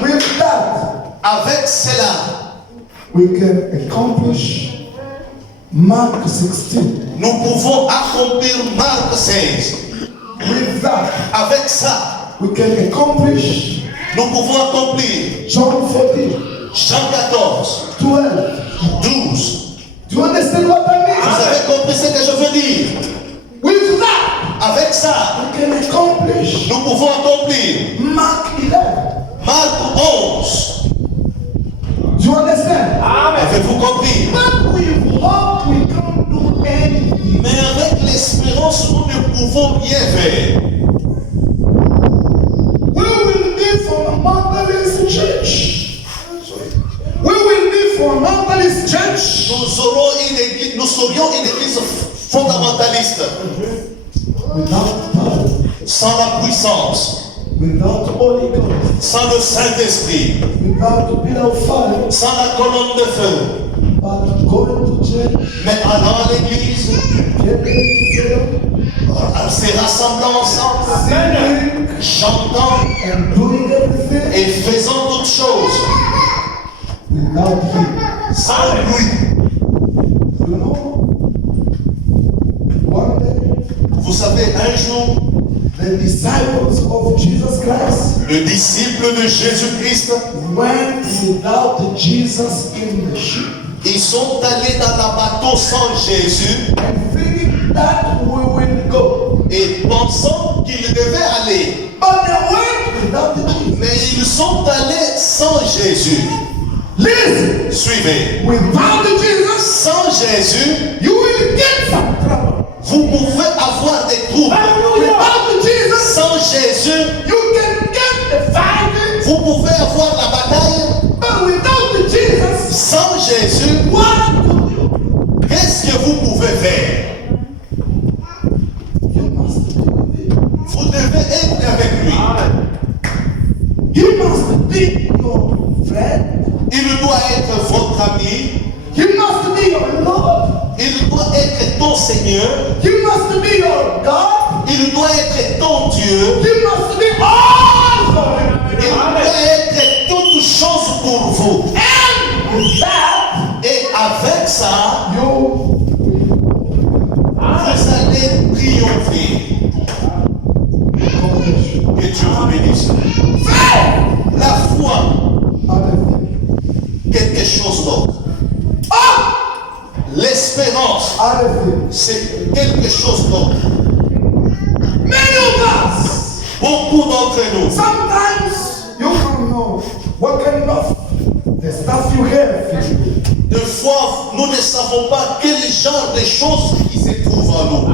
With that, Avec cela, we can accomplish Mark 16. nous pouvons accomplir Marc 16. With that, Avec ça, we can accomplish nous pouvons accomplir John 14, Jean 14, 12. 12. Do you understand what I mean? Vous avez compris ce que je veux dire? With that, Avec ça, we can accomplish nous pouvons accomplir Mark 11. Marc 11. Do you understand? Avez-vous compris? But with hope, we can't do anything. Mais avec l'espérance, nous ne pouvons rien faire. We will be from a Methodist church. We will be from a Methodist church. Nous serions une église fondamentaliste, Without power, sans la puissance, without Holy Ghost, sans le Saint-Esprit, without the pillar of fire, sans la colonne de feu. but going to church, Mais allant à l'église, getting together, se rassemblant ensemble, singing, chantant and doing everything et faisant toutes choses, without Him. sans lui. You know, one day, Vous savez, un jour, the disciples of Jesus Christ le disciple de Jésus-Christ, went without Jesus in the ship ils sont allés dans la bateau sans Jésus and thinking that we will go. et pensant qu'ils devaient aller. But they went without the Jesus. Mais ils sont allés sans Jésus. Listen, Suivez. without the Jesus, Sans Jésus, you will get some trouble. vous pouvez avoir des troubles. Without the Jesus, Sans Jésus, you can get the fighting. vous pouvez avoir la bataille. But without the Jesus, Sans Jésus, what could you? qu'est-ce que vous pouvez faire? You must be with him. Vous devez être avec lui. He must be your friend. Il doit être votre ami. He must be your Lord. Il doit être ton Seigneur. He must be your God. Il doit être ton Dieu. He must be all for you. Il doit être toute chose pour vous. And with that, Et avec ça, you vous allez triompher. Faith. La foi, Other thing. quelque chose d'autre. L'espérance, Other thing. c'est quelque chose d'autre. Many of us. Beaucoup d'entre nous, Sometimes you don't know what kind of the stuff you have in you. des fois, nous ne savons pas quel genre de choses qui se trouvent en nous.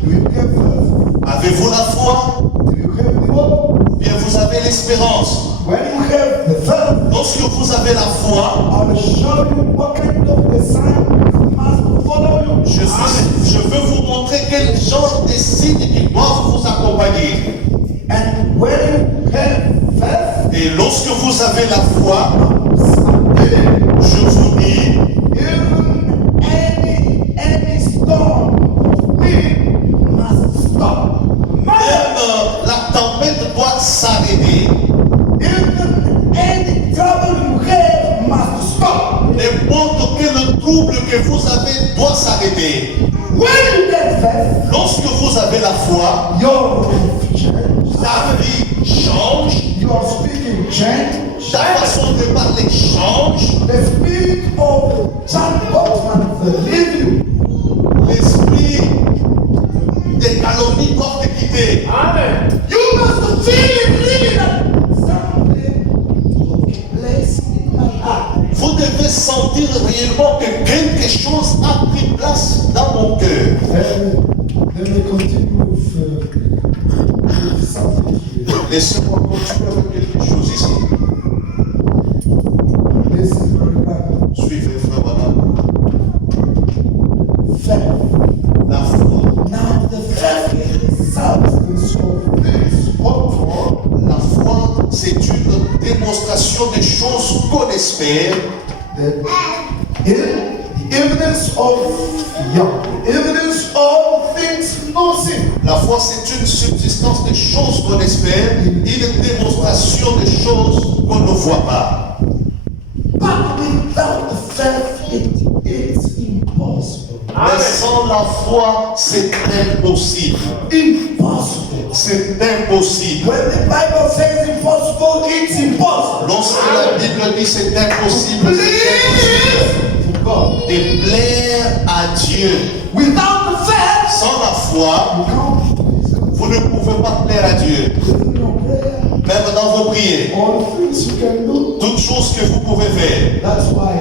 Do you have faith? Avez-vous la foi? Do you have the hope? Ou bien vous avez l'espérance? When you have the faith, Lorsque vous avez la foi, I will show you what kind of the sign must follow you. je veux vous montrer quel genre de signes qui doivent vous accompagner. And when you have faith, Et lorsque vous avez la foi, I'm telling you, je vous dis, even any storm of wind must stop. même la tempête doit s'arrêter. Even any trouble you have must stop. N'importe quel trouble que vous avez doit s'arrêter. When you get faith, Lorsque vous avez la foi, your life changes. ta vie change, Your speaking change. ta façon de parler change, The spirit of chatbot must leave you. l'esprit des calomnies doivent te quitter. You must feel it really that something took place in my heart. Vous devez sentir réellement que quelque chose a pris place dans mon cœur. Let me continue with something here. Laissez-moi continuer avec quelque chose ici. This is very bad. Suivez, frère Madame. Faith. La foi. Now the faith is the substance of things hoped for, La foi, c'est une démonstration des choses qu'on espère, the evidence of evidence of things not seen. La foi, c'est une subsistance des choses qu'on espère, une démonstration des choses qu'on ne voit pas. But without the faith, it's impossible. Mais sans la foi, c'est impossible. Impossible. C'est impossible. When the Bible says impossible, it's impossible. Lorsque la Bible dit c'est impossible, c'est impossible To God. de plaire à Dieu. Without the faith, Sans la foi, you can't please God. vous ne pouvez pas plaire à Dieu. Within your prayer, Même dans vos prières, all things you can do. toutes choses que vous pouvez faire. That's why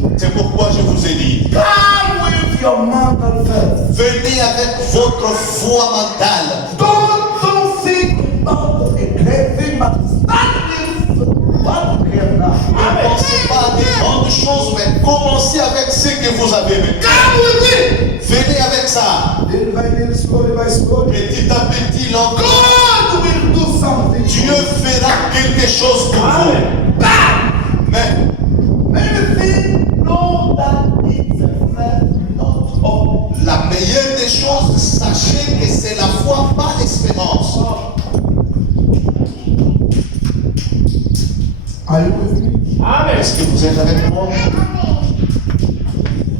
God. C'est pourquoi je vous ai dit, Come with your mental faith. venez avec votre foi mentale. Don't think about a great thing, but start with what you have now. Ne pensez pas à des grandes choses, mais commencez avec ce que vous avez maintenant. Come with it. Venez avec ça. Little by little, slowly by slowly. Petit à petit, l'encore, God will do something. Dieu fera quelque chose pour vous. Mais Many things know that it's a faith, not hope. la meilleure des choses, sachez que c'est la foi, pas l'espérance. Are you with me? Est-ce que vous êtes avec moi?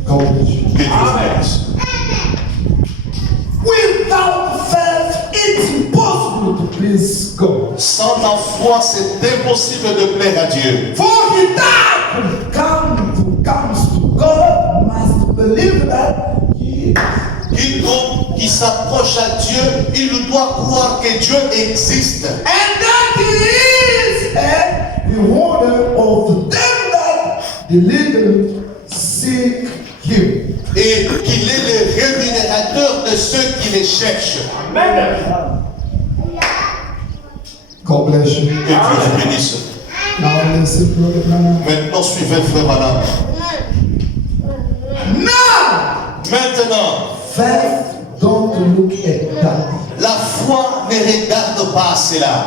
God bless you. Que Dieu vous bénisse. Without faith, it's impossible to please God. Sans la foi, c'est impossible de plaire à Dieu. For he that comes to God must believe that he is. Quiconque qui s'approche à Dieu, il doit croire que Dieu existe. And that he is a rewarder of them that diligently seek him. Et qu'il est le rémunérateur de ceux qui les cherchent. God bless you. Que Dieu vous bénisse. Now listen, brother Branham. Maintenant, suivez frère Madame. Now, Maintenant, faith don't look at that. la foi ne regarde pas cela.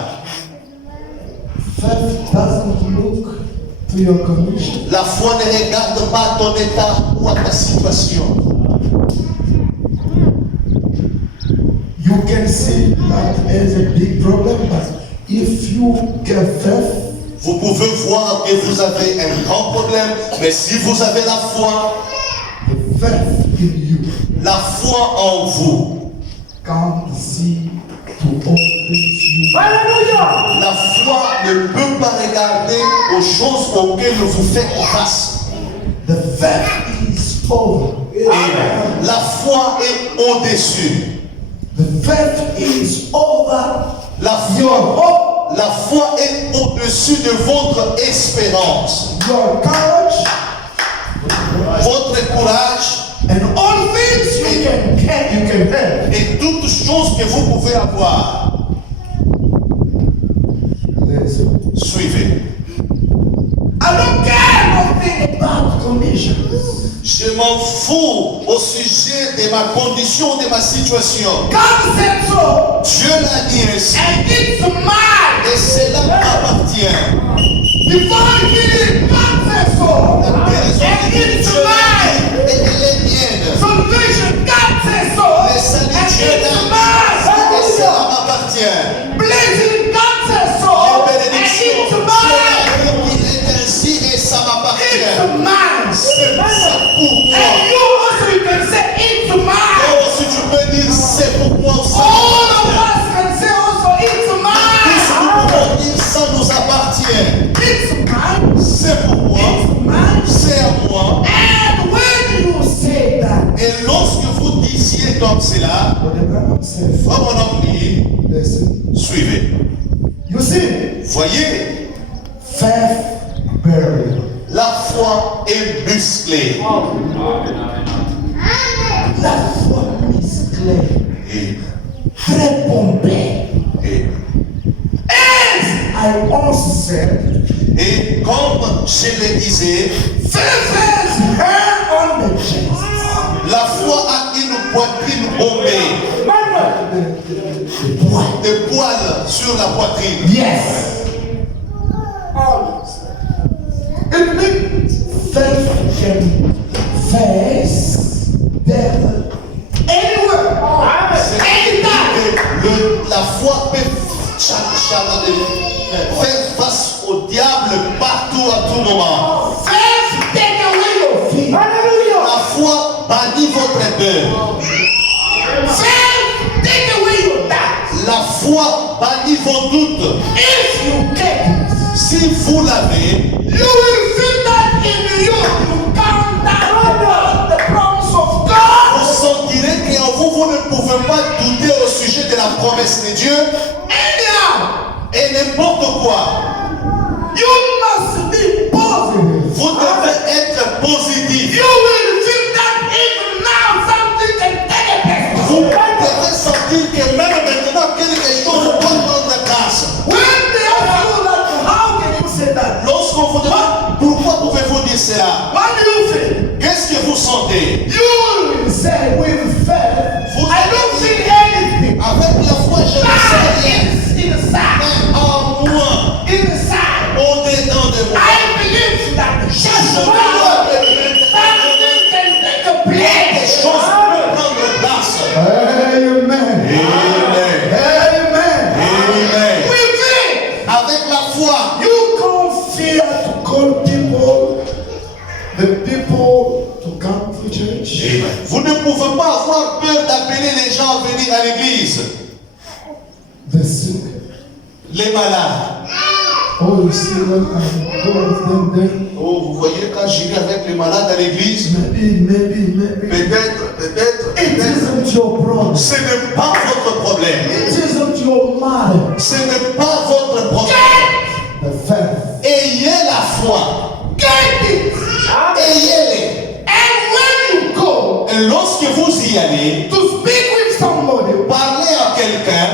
Faith doesn't look to your condition. La foi ne regarde pas ton état ou à ta situation. You can see that as a big problem, but if you get faith, Vous pouvez voir que vous avez un grand problème, mais si vous avez la foi, the faith in you la foi en vous, can't see to all things you. Hallelujah. La foi ne peut pas regarder aux choses auxquelles vous faites face. The faith is over. Et la foi est au-dessus. The faith is over La your foi, hope, la foi est au-dessus de votre espérance, your courage, votre courage and all things you can have. et toutes choses que vous pouvez avoir. Listen. Suivez. I don't care nothing about conditions. Je m'en fous au sujet de ma condition, de ma situation. God said so, Dieu l'a dit ainsi. and it's mine. Et cela m'appartient. Before he God said so, La guérison and de it's Dieu l'a mine. dit et elle est mienne. Salvation, God said so, Le salut and Dieu l'a it's dit mine. et cela m'appartient. Blessing, God said so, Les and bénédictions, it's Dieu mine. l'a dit, il est ainsi et ça It's m'appartient. mine. C'est pour moi. And you also you can say it's mine. Oh, si tu peux dire c'est pour moi, ça All of m'appartient. us can say also it's Tous nous mine. pouvons dire ça nous appartient. It's mine. C'est pour moi, It's mine. c'est à moi. And when you say that, Et lorsque vous disiez comme cela, what the Bible says, comme on a dit, listen. suivez. You see, Voyez, faith burial. la foi est musclée. La foi musclée, Et, très pompée. et, As I also said, et comme je le disais, faith has hair on the chest. la foi a une poitrine bombée, The poil. des poils sur la poitrine. Yes. It means faith can face death anywhere, anytime. La foi peut faire face au diable partout à tout moment. Faith take away your fear. La foi bannit votre peur. Faith take away your doubt. La foi bannit vos doutes. If you get it, Si vous l'avez, you will feel that in you. You count that the promise of God. vous sentirez qu'en vous, vous ne pouvez pas douter au sujet de la promesse de Dieu Anyhow, et n'importe quoi. you must be positive. Vous devez être positif. You will feel that even now something can take place. Vous devez sentir que même maintenant quelque chose peut prendre place. When they ask you that, how can you say that? Lorsqu'on vous demande pourquoi pouvez-vous dire cela, What do you feel? qu'est-ce que vous sentez? You will say with faith, Vous I don't feel anything. Avec la foi, je ne sais rien. Inside. Mais en moi, Inside. au-dedans de moi, I believe that just something can take a des place. choses peuvent prendre place. Amen. Amen. Amen. Amen. With it, Avec la foi, you can't fear to call people to come to church. vous ne pouvez pas avoir peur d'appeler les gens à venir à l'église. The sick. Les malades. Oh, you see when I go with them then Oh, vous voyez, quand j'irai avec les malades à l'église, maybe. peut-être, It isn't your problem. ce n'est pas votre problème. It isn't your matter. Ce n'est pas votre problème. The faith. Ayez la foi. Get it. Ayez-les. And when you go Et lorsque vous y allez, to speak with somebody, parlez à quelqu'un,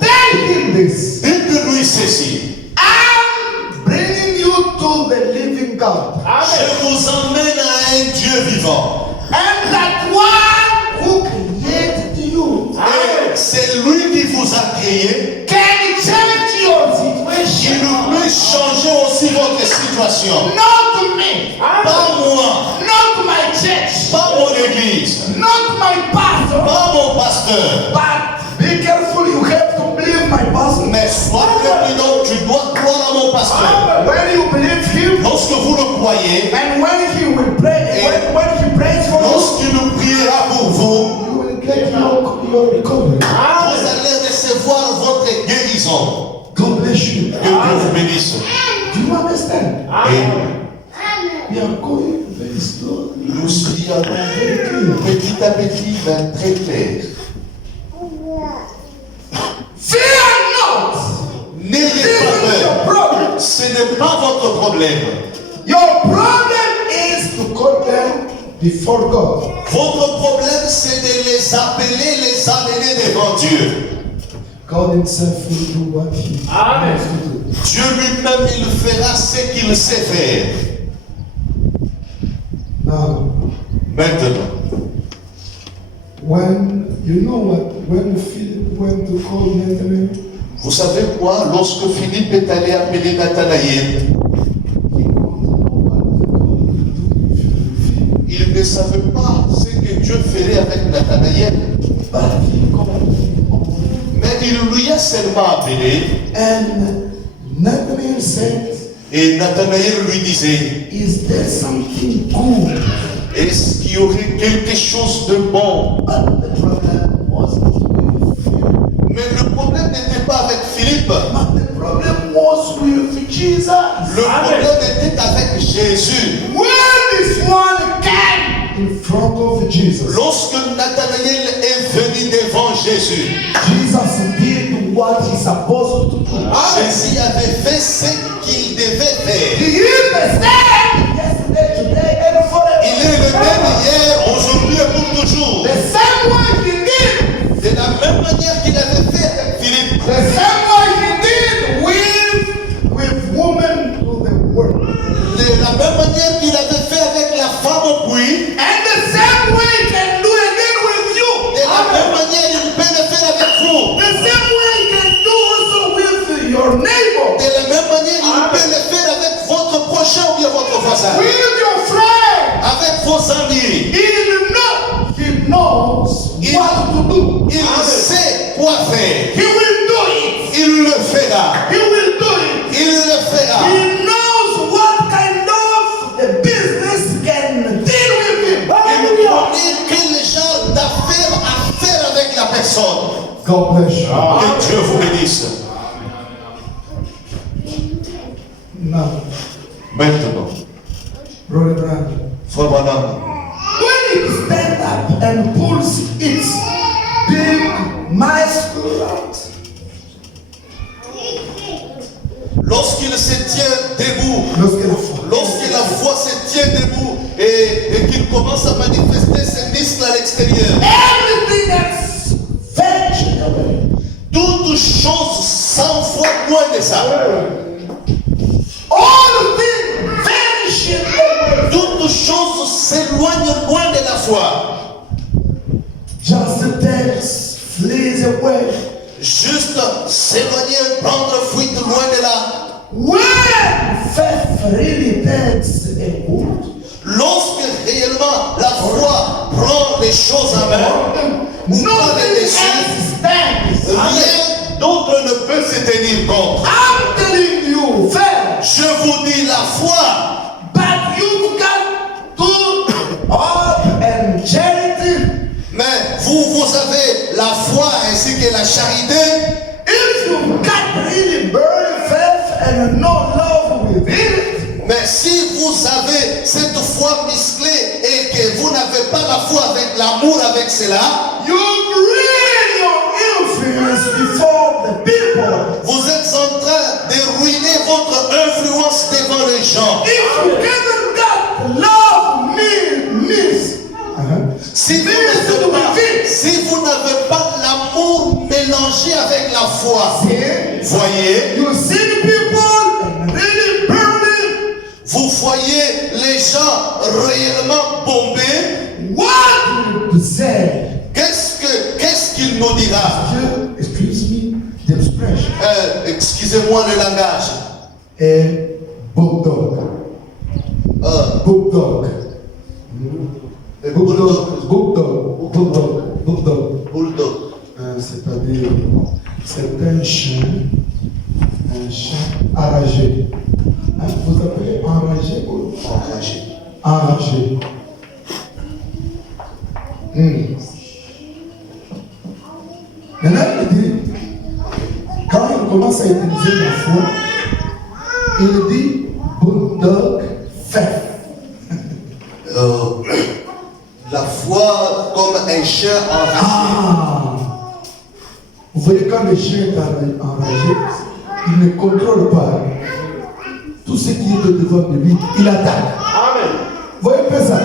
tell him this. dites-lui ceci. I'm bringing you to the living God. Je vous emmène à un Dieu vivant. And that one who created you Et c'est lui qui vous a créé. can change your Il situation. peut changer aussi votre situation. Not me, Pas moi, not my church, pas mon église, not my pastor. pas mon pasteur. But be careful, you have to believe my pastor. Mais sois prudent, tu dois croire à mon pasteur. When you believe him, Lorsque vous le croyez, and when he will pray, when he prays for you, lorsqu'il priera pour vous, you will get your recovery. vous allez recevoir votre guérison. puissant. God bless you. Que Dieu vous bénisse. Do you understand? Et We are going very slowly. nous y allons petit à petit, mais très clair. Fear not. N'ayez This is pas your peur. problem. Ce n'est pas votre problème. Your problem is to call them before God. Votre problème, c'est de les appeler, les amener devant Dieu. God himself will do what he wants to do. Dieu lui-même, il fera ce qu'il sait faire. Now, Maintenant, when Philip went to call Nathanael, vous savez quoi? Lorsque Philippe est allé appeler Nathanaël, il ne savait pas ce que Dieu ferait avec Nathanaël. Mais il lui a seulement appelé. and Nathanael said, Et Nathanaël lui disait, is there something good? est-ce qu'il y aurait quelque chose de bon? But the problem was not with Philip. Mais le problème n'était pas avec Philippe. But the problem was with Jesus. Le problème était avec Jésus. When this one came in front of Jesus, Lorsque Nathanaël est venu devant Jésus, Jesus did what he's supposed to do. Jésus avait fait ce qu'il devait faire. He is the same yesterday, today, and forever. Il est le même hier, aujourd'hui et pour toujours. The same way he did. De la même manière qu'il avait fait avec Philippe. The same way he did with women to the world. De la même manière qu'il avait fait avec la femme au puits. And the same way he can do again with you. De la même manière, il peut le faire avec vous. The same way he can do also with your neighbor. De la même manière, il peut le faire avec votre prochain ou bien votre voisin. With your friend. Avec vos amis. He knows what to do. Il sait quoi faire. He will do it. Il le fera. He will do it. Il le fera. He knows what kind of a business can deal with him. Il connaît quel genre d'affaires à faire avec la personne. God bless you. Que Dieu vous bénisse. Now, Maintenant, Brother Branham, Frère Branham, when he stands up and pulls its big muscular, lorsqu'il se tient debout, lorsque la foi se tient debout et qu'il commence à manifester ses muscles à l'extérieur, everything that's vanished away. toute chose sans foi loin de ça, All things vanishing away. toute chose s'éloigne loin de la foi. Just takes, flees away. Juste s'éloigner, prendre fuite loin de là. When faith really takes a hold, Lorsque réellement la foi prend les choses en main, ou prend nothing les dessus, else stands. rien d'autre ne peut se tenir contre. I'm telling you, faith, Je vous dis la foi, but you've got good hope and charity. mais vous avez la foi ainsi que la charité. If you've got really burning faith and no love within it, Mais si vous avez cette foi musclée et que vous n'avez pas la foi avec l'amour avec cela, you ruin your influence before the people. vous êtes en train de ruiner votre influence devant les gens. If you haven't got love, means. Si vous n'avez pas l'amour mélangé avec la foi, voyez, You see the people and really burning. vous voyez les gens réellement bombés, What would say? qu'est-ce qu'il nous dira? Excuse me, the expression. Excusez-moi le langage. A bulldog. Bulldog. Bulldog. C'est-à-dire, c'est un chien enragé. Vous appelez enragé ou Enragé. enragé? Maintenant, il dit, quand il commence commence à utiliser la foi, il dit bulldog faith. La foi comme un chien enragé. Ah! Vous voyez, quand le chien est enragé, il ne contrôle pas tout ce qui est devant de lui, il attaque. Amen. Vous voyez pas ça?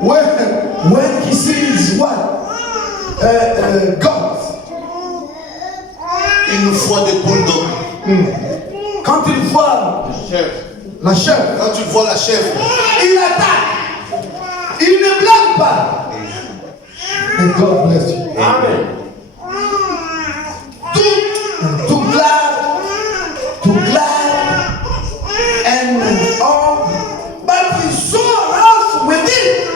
When he sees what? God. Une foi de bulldog. Quand il voit la chèvre, Quand tu vois la chèvre, il attaque. Il ne blague pas. And God bless you. Amen. Too glad, and all, but he's so rough with it.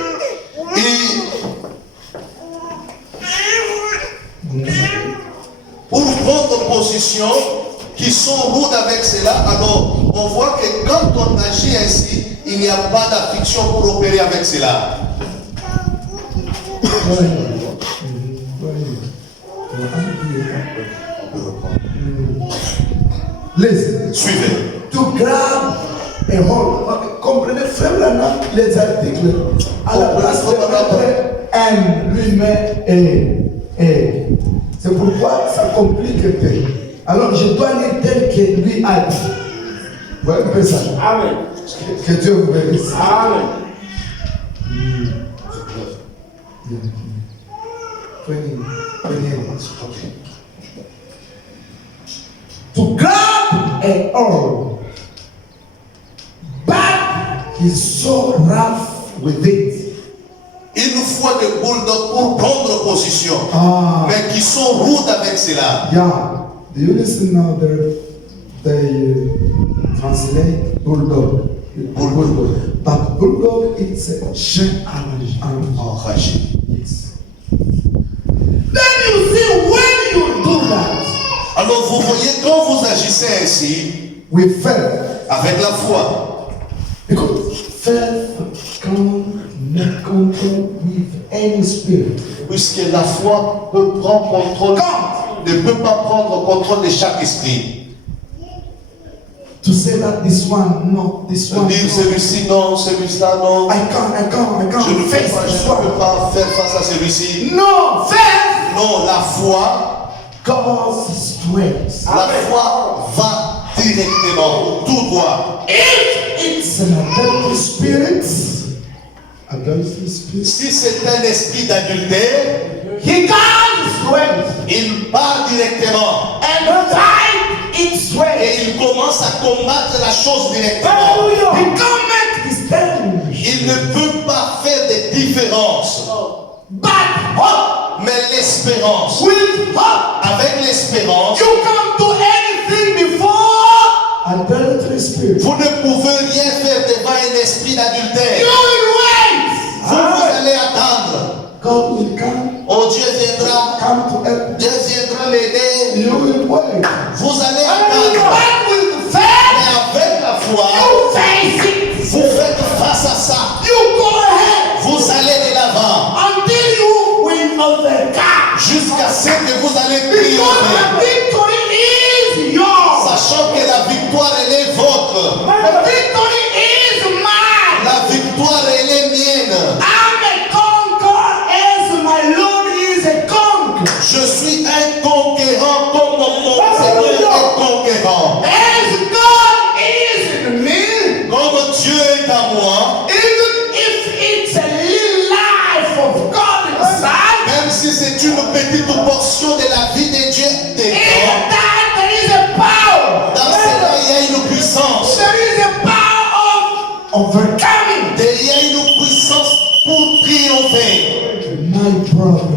pour prendre position, qui sont rudes avec cela, alors on voit que quand on agit ainsi, il n'y a pas d'affliction pour opérer avec cela. Listen. Suivez. To grab a hold. Comprenez, frère Branham, les articles. À la place de mettre N, lui met et. C'est pourquoi ça complique un peu. Alors je dois lire tel que lui a dit. Vous voyez un peu ça? Amen. Que Dieu vous bénisse. Amen. To grab a hold, but he's so rough with it. Une foi de bulldog pour prendre position, mais qui sont rudes avec cela. Yeah. Do you listen now? They translate bulldog. Bulldog. But bulldog is a chien Enragé. Yes. Then you see when you do that Alors vous voyez, quand vous agissez ainsi, with faith, avec la foi, because faith can't make control with any spirit. puisque la foi peut prendre contrôle, ne peut pas prendre contrôle de chaque esprit. To say that this one, no, this one. Dire celui-ci non, celui-là non. I can't Je ne face peux pas, this je ne peux one. pas faire face à celui-ci. No, faith Non, la foi, causes strength. la foi va directement, tout droit. If it's an adultery spirit, Si c'est un esprit d'adultère, he comes strength il part directement and fight its strength. et il commence à combattre la chose directement. He can't make distinction. Il ne peut pas faire de différence. But hope, Mais l'espérance, with hope, avec l'espérance, you can't do anything before adultery spirit. vous ne pouvez rien faire devant un esprit d'adultère. You will wait. Vous allez attendre. God will come Oh, Dieu viendra. to help. Dieu viendra l'aider. You will wait. Vous allez And attendre. back with faith, Mais avec la foi, you face it. vous faites face à ça. You go ahead Vous allez de l'avant. until you will overcome. Jusqu'à ce que vous allez Because triompher. the victory is yours. Sachant que la victoire, elle est vôtre. The victory is mine. La victoire, elle est mienne. I'm a conqueror as my Lord is a conqueror. Je suis un conquérant comme mon Seigneur est conquérant. As God is in me, Comme Dieu est à moi, even if it's a little life of God inside, même si c'est une petite portion de la vie de Dieu in dedans, that there is a power. dans cela, il y a une puissance. There is a power of overcoming. Il y a une puissance pour triompher. My brother,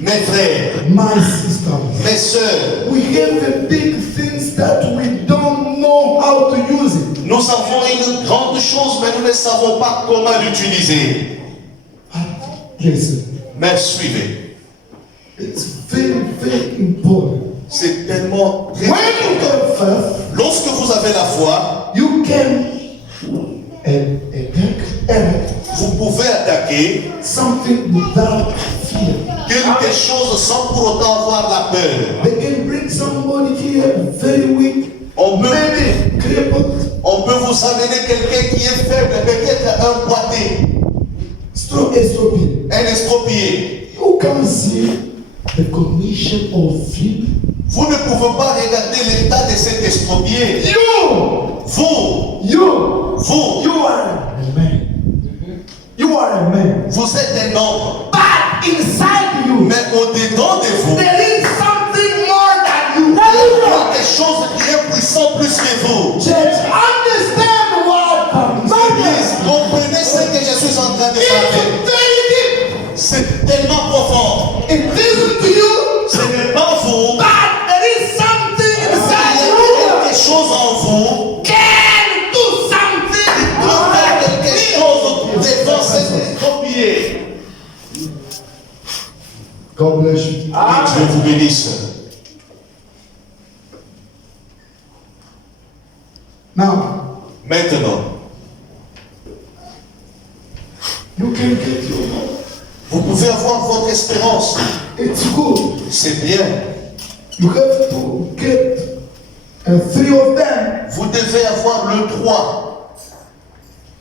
Mes frères, my sister, mes sœurs, we have the big things that we don't know how to use it. nous avons une grande chose, mais nous ne savons pas comment l'utiliser. Listen, Mais suivez, it's very, very important. c'est tellement très When you important. have faith, Lorsque vous avez la foi, you can attack vous pouvez attaquer something without fear. quelque chose sans pour autant avoir la peur. They can bring somebody here very weak, On peut, maybe crippled, on peut vous amener quelqu'un qui est faible, peut-être un boité, estropié. un estropié. You can see the condition of sleep. Vous ne pouvez pas regarder l'état de cet estropié. Vous, You are a man. You are a man. vous êtes un homme. But inside you, Mais au-dedans de vous, there is something more than you. il y a quelque chose qui est puissant plus que vous. Church, understand what comes. Église, comprenez ce que je suis en train de parler. It's very deep. C'est tellement profond. It isn't to you, Ce n'est pas vous. but there is something Il y inside a you. quelque chose en vous. Can do something. Pour faire quelque chose devant cet estropié. God bless you. Que Dieu vous bénisse. Now, Maintenant, you can get your hope. vous pouvez avoir votre espérance. It's good. C'est bien. You have to get three of them. Vous devez avoir le 3.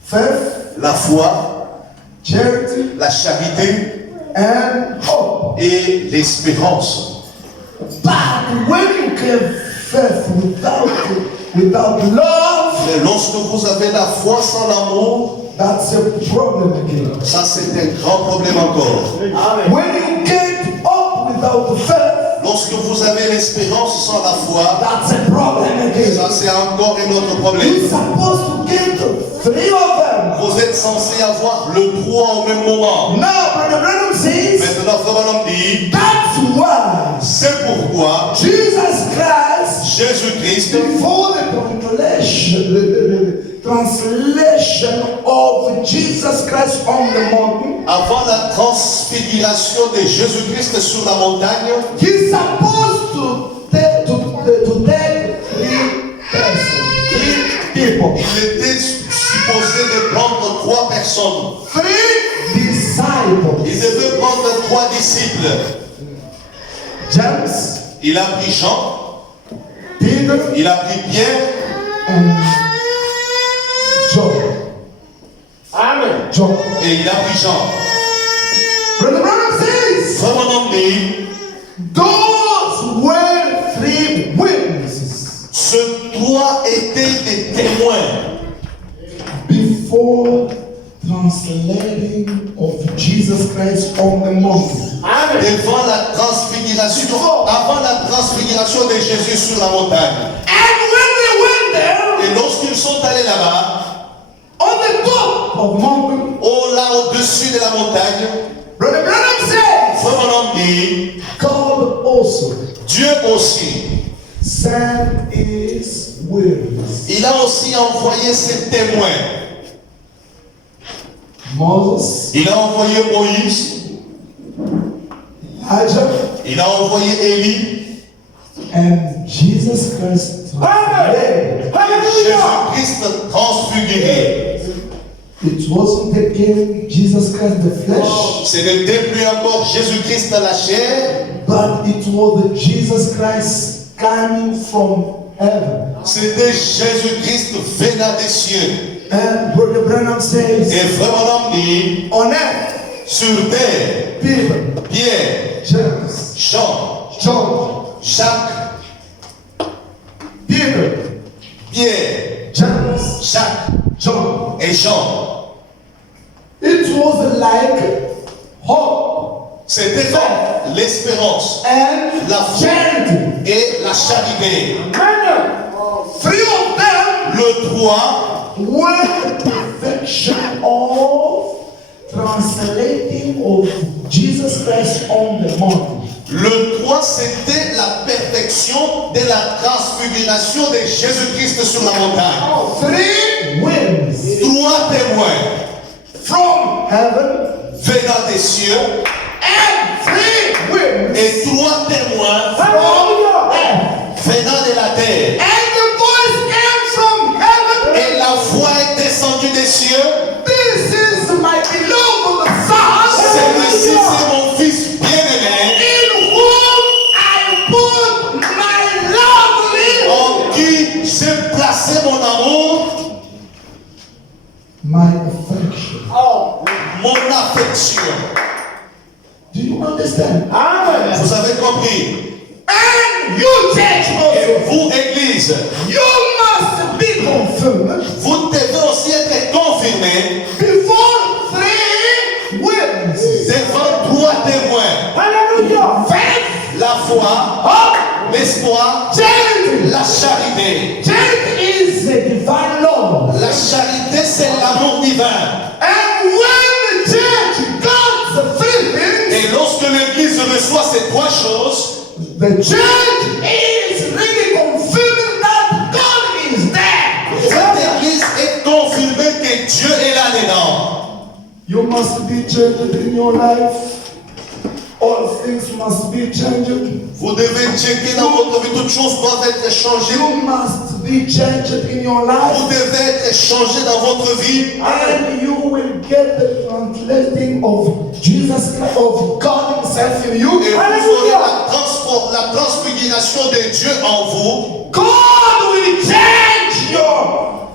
Faith, La foi, charity, la charité and hope. et l'espérance. But when you have faith without love, Mais lorsque vous avez la foi sans l'amour, that's a problem again. ça c'est un grand problème encore. When you get hope without faith, Lorsque vous avez l'espérance sans la foi, that's a problem again. ça c'est encore un autre You're problème. supposed to get three of them. Vous êtes censé avoir le 3 au même moment. Now, Brother Branham says, Maintenant, Frère Branham dit, that's why c'est pourquoi Jesus Christ, Jésus-Christ, before the translation of Jesus Christ on the mountain, avant la transfiguration de Jésus-Christ sur la montagne, he's supposed to take three people, il était supposé de prendre 3 personnes. three Il disciples. devait prendre 3 disciples. James, Il a pris Jean, Peter, il a pris Pierre and John. John. et il a pris Jean. Brother Branham says, Frère Branham dit, those were three witnesses ce 3 étaient des témoins before translating of Jesus Christ on the mountain. devant la transfiguration, avant la transfiguration de Jésus sur la montagne. And when they went there, Et lorsqu'ils sont allés là-bas, on the top of mountain, là au-dessus de la montagne, Brother Branham says, Frère Branham dit, God also Dieu aussi, sent his witness. il a aussi envoyé ses témoins. Moses, Il a envoyé Moïse, Elijah, il a envoyé Élie, and Jesus Christ. Jésus-Christ transfiguré. It wasn't again Jesus Christ the flesh, Ce n'était plus encore Jésus-Christ dans la chair, but it was the Jesus Christ coming from heaven. c'était Jésus-Christ venant des cieux. And Brother Branham says, Et Frère Branham dit, on earth, sur terre, Peter, Pierre, James, Jean, John, Jacques, Peter, Pierre, James, Jacques John. et Jean. It was like hope C'était comme l'espérance and La foi. charity. et la charité. Three of them Le 3 were the perfection of translating of Jesus Christ on the mountain. Le 3, c'était la perfection de la transfiguration de Jésus-Christ sur la montagne. Three winds 3 témoins from heaven venant des cieux and three winds et 3 témoins from earth. venant de la terre. And the voice came from heaven. Et la voix est descendue des cieux. This is my beloved son. Celui-ci, c'est mon fils bien-aimé In whom I put my j'ai placé mon amour, my affection. mon affection. Do you understand? Vous avez compris? And you church Et also, vous, Église, you must be confirmed vous devez aussi être confirmés before 3 witnesses. devant 3 témoins. Hallelujah. Faith, La foi, hope, l'espoir, charity. la charité. Charity is a divine law. La charité, c'est l'amour divin. And when the church got the feelings, Et lorsque l'Église reçoit ces 3 choses, the church is really confirming that God is there. cette Église est confirmée que Dieu est là-dedans. You must be changed in your life. All things must be changed. Vous devez checker dans votre vie, toutes choses doivent être changées. You must be changed in your Vous life. devez être changé dans votre vie. And you will get the translating of Jesus Christ, of God Himself in you. Et vous aurez la transfiguration de Dieu en vous. God will change your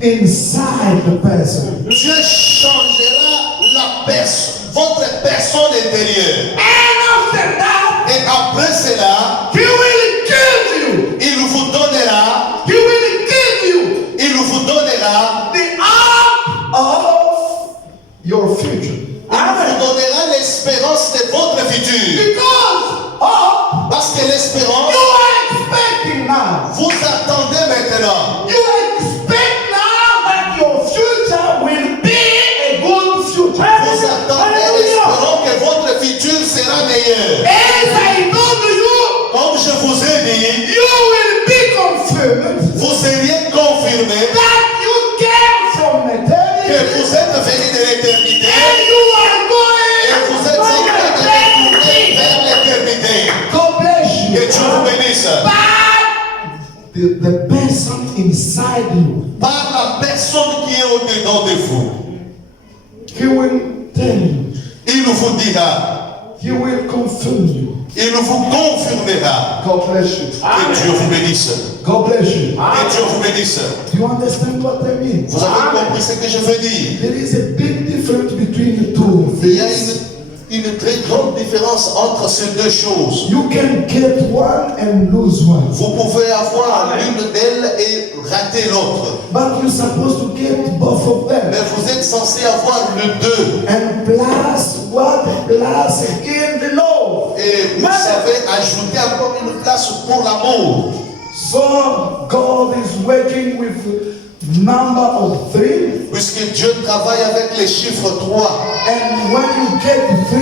inside the person. Dieu changera la personne, votre personne intérieure. And after that, Et après cela, He will give you. il vous donnera, He will give you il vous donnera, the hope of your future. il vous donnera l'espérance de votre futur. Because hope Parce que l'espérance, you are expecting now. vous attendez maintenant. You expect now that your future will be a good future. Vous attendez en espérant que votre futur sera meilleur. As I told you, Comme je vous ai dit, you will be confirmed vous seriez confirmé that you came from eternity que vous êtes venu de l'éternité and you are et going vous êtes en train de retourner vers l'éternité. God bless Que you. Dieu vous bénisse. But the person inside you, Par la personne qui est au-dedans de vous, he will tell you, il vous dira, he will confirm you. il vous confirmera. God bless you. Que Dieu vous bénisse. God bless you. Que Dieu vous bénisse. Do you understand what I mean? Vous avez compris ce que je veux dire? There is a big difference between the two Il y a things. une très grande différence entre ces 2 choses. You can get one and lose one. Vous pouvez avoir l'une d'elles et rater l'autre. But you're supposed to get both of them. Mais vous êtes censé avoir le 2. And plus what? Plus again the love. Et vous savez ajouter encore une place pour l'amour. So God is working with number of 3. Puisque Dieu travaille avec les chiffres 3. And when you get 3,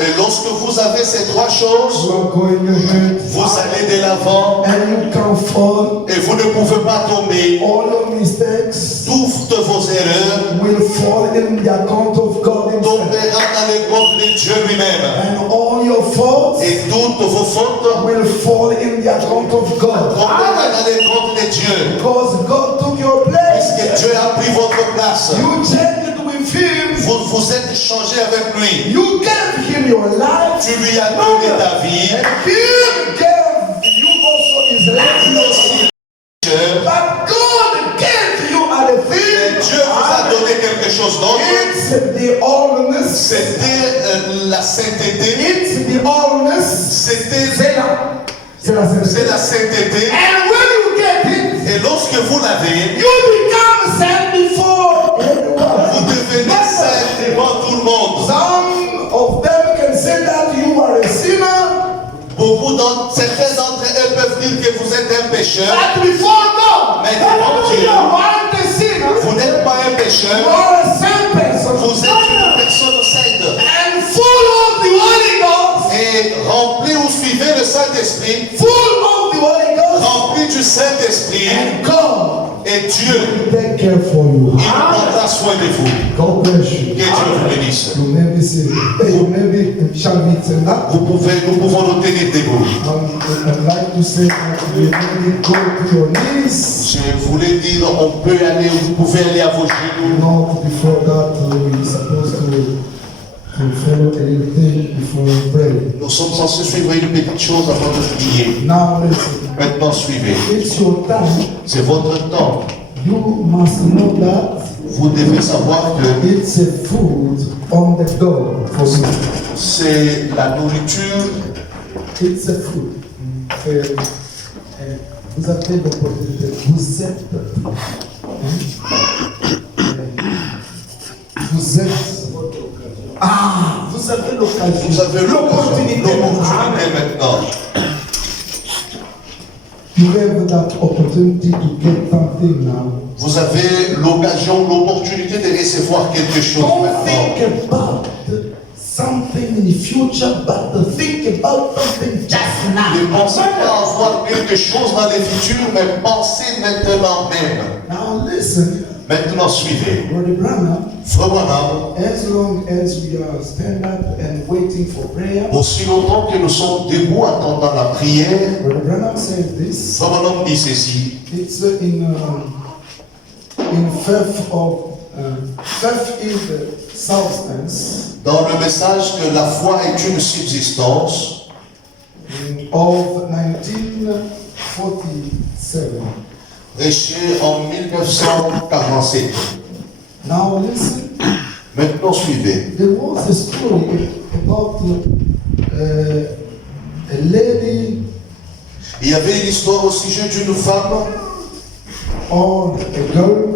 Et lorsque vous avez ces 3 choses, you are going ahead. vous allez de l'avant And you can fall. et vous ne pouvez pas tomber. All your mistakes Toutes vos erreurs will fall in the account of God Himself. tomberont dans les comptes de Dieu lui-même. And all your faults Et toutes vos fautes will fall in the account of God. tomberont dans les comptes de Dieu. Because God took your Puisque place. Dieu a pris votre place. You changed with Him. Vous êtes changé avec lui. You gave Him your life. Tu lui as donné ta vie. And He gave you also His Lui life. aussi, Dieu. But God gave you a Et thing. Dieu vous a donné quelque chose d'autre. It's the allness. C'était la sainteté. It's the allness. C'était C'est la sainteté. And when you get it, Et lorsque vous l'avez, you become saint before everyone. vous devenez saint devant tout le monde. Some of them can say that you are a sinner, Certains d'entre eux peuvent dire que vous êtes un pécheur. but before God, Mais devant Dieu, you aren't a sinner. vous n'êtes pas un You pécheur. are a saint person. Vous êtes une personne sainte. And full of the Holy Ghost, Et rempli ou suivez le Saint-Esprit, full of the Holy Ghost, rempli du Saint-Esprit, and God et Dieu, will take care for you. il prendra soin de vous. God bless you. Que Dieu vous bénisse. You may be seated. Hey, you may be, shall we stand up? Nous pouvons nous tenir debout. I'd like to say that you may go to your knees. Je voulais dire, on peut aller, vous pouvez aller à vos genoux. Not before that, we're supposed to to follow a little thing before we pray. Nous sommes censés suivre une petite chose avant de prier. Now listen, Maintenant, suivez. it's your time. C'est votre temps. You must know that Vous devez savoir que it's a food on the door for me. c'est la nourriture. It's a food. Vous avez l'opportunité, vous êtes, vous êtes, vous avez l'occasion, Vous avez l'opportunité maintenant. You have that opportunity to get something now. Vous avez l'opportunité de recevoir quelque chose Don't maintenant. think about something in the future, but think about something just Ne now. pensez pas avoir quelque chose dans le futur, mais pensez maintenant même. Now listen, Maintenant, suivez. Brother Branham, Frère Branham, as long as we are stand up and waiting for prayer, aussi longtemps que nous sommes debout attendant la prière, Brother Branham says this. Frère Branham dit ceci. It's in faith is the substance Dans le message que la foi est une subsistance, of 1947. prêché en 1947. Now listen, Maintenant, suivez. there was a story about a lady Il y avait une histoire au sujet d'une femme or a girl.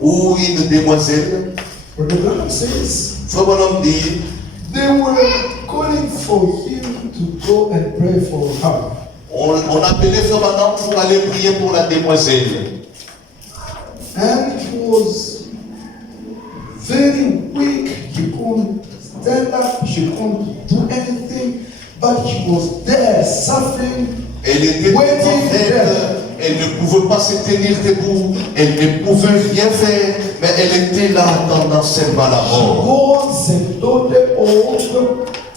ou une demoiselle. But the Bible says Frère Branham dit, they were calling for him to go and pray for her. on appelait Frère Branham pour aller prier pour la demoiselle. And he was very weak. He couldn't stand up. He couldn't do anything. But he was there suffering. Elle était Waiting en fait, there. elle ne pouvait pas se tenir debout, elle ne pouvait rien faire, mais elle était là attendant seulement la mort. Was a daughter of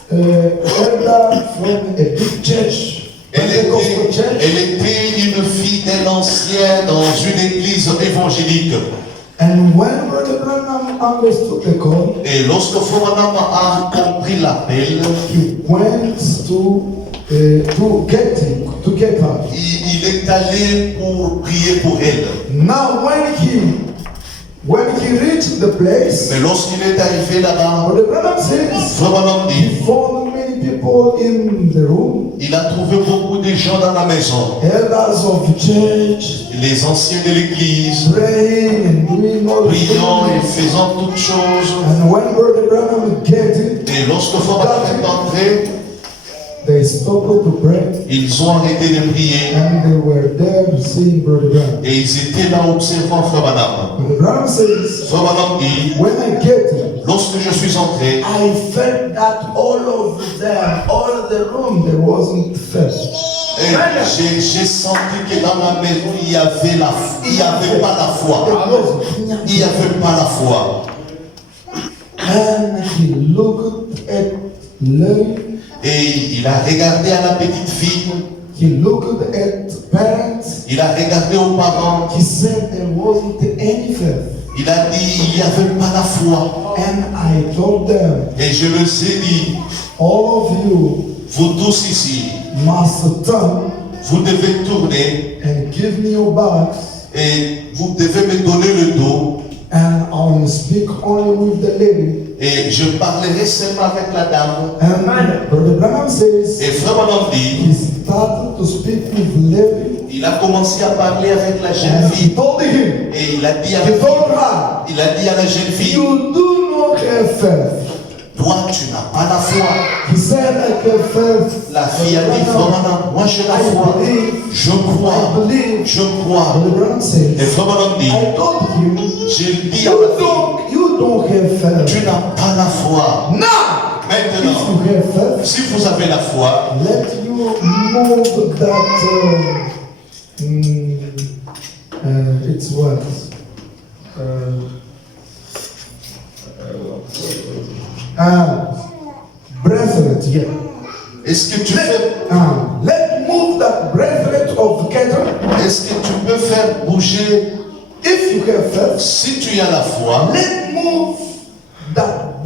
elder from a big church, Pentecostal church. Elle était une fille d'un ancien dans une église évangélique. And when Brother Branham understood the call, Et lorsque Frère Branham a compris l'appel, he went to get her. il est allé pour prier pour elle. Now when he reached the place, Mais lorsqu'il est arrivé là-bas, Brother Branham says Frère Branham he dit, found many people in the room, il a trouvé beaucoup de gens dans la maison. elders of the church, Les anciens de l'église, praying and doing all the priant et things. faisant toutes choses. And when Brother Branham get it, Et lorsque Frère Branham est entré, they stopped to pray, ils ont arrêté de prier. and they were there seeing Brother Branham. Et ils étaient là observant Frère Branham. Brother Branham says, Frère Branham dit, when I get it, lorsque je suis entré, I felt that all of them, all the room, there wasn't faith. et j'ai senti que dans la maison, il n'y avait pas la foi. Il n'y avait pas la foi. And he looked at Larry, Et il a regardé à la petite fille, he looked at parents, il a regardé aux parents, he said there wasn't any faith. il a dit, il n'y avait pas la foi. And I told them, Et je leur ai dit, all of you vous tous ici, must turn vous devez tourner and give me your backs, et vous devez me donner le dos. and I will speak only with the lady. Et je parlerai seulement avec la dame. And Brother Branham says, Et Frère Branham dit, he started to speak with Larry, il a commencé à parler avec la jeune and he fille. told him, Et il a dit à he la, told her, il a dit à la jeune fille, you do not have faith. toi tu n'as pas la foi. He said, I have faith. La fille a dit, Frère Branham, moi j'ai la foi. Je crois, je crois. Brother Branham Et says, Frère Branham dit, I told him, j'ai dit à la fille, you don't have tu faith. n'as pas la foi. Now, Maintenant, if you have faith, si vous avez la foi, let you move that, it's what? Bracelet, yeah. est-ce que tu fais, Let move that bracelet of cattle. est-ce que tu peux faire bouger, If you have faith, si tu as la foi, let move that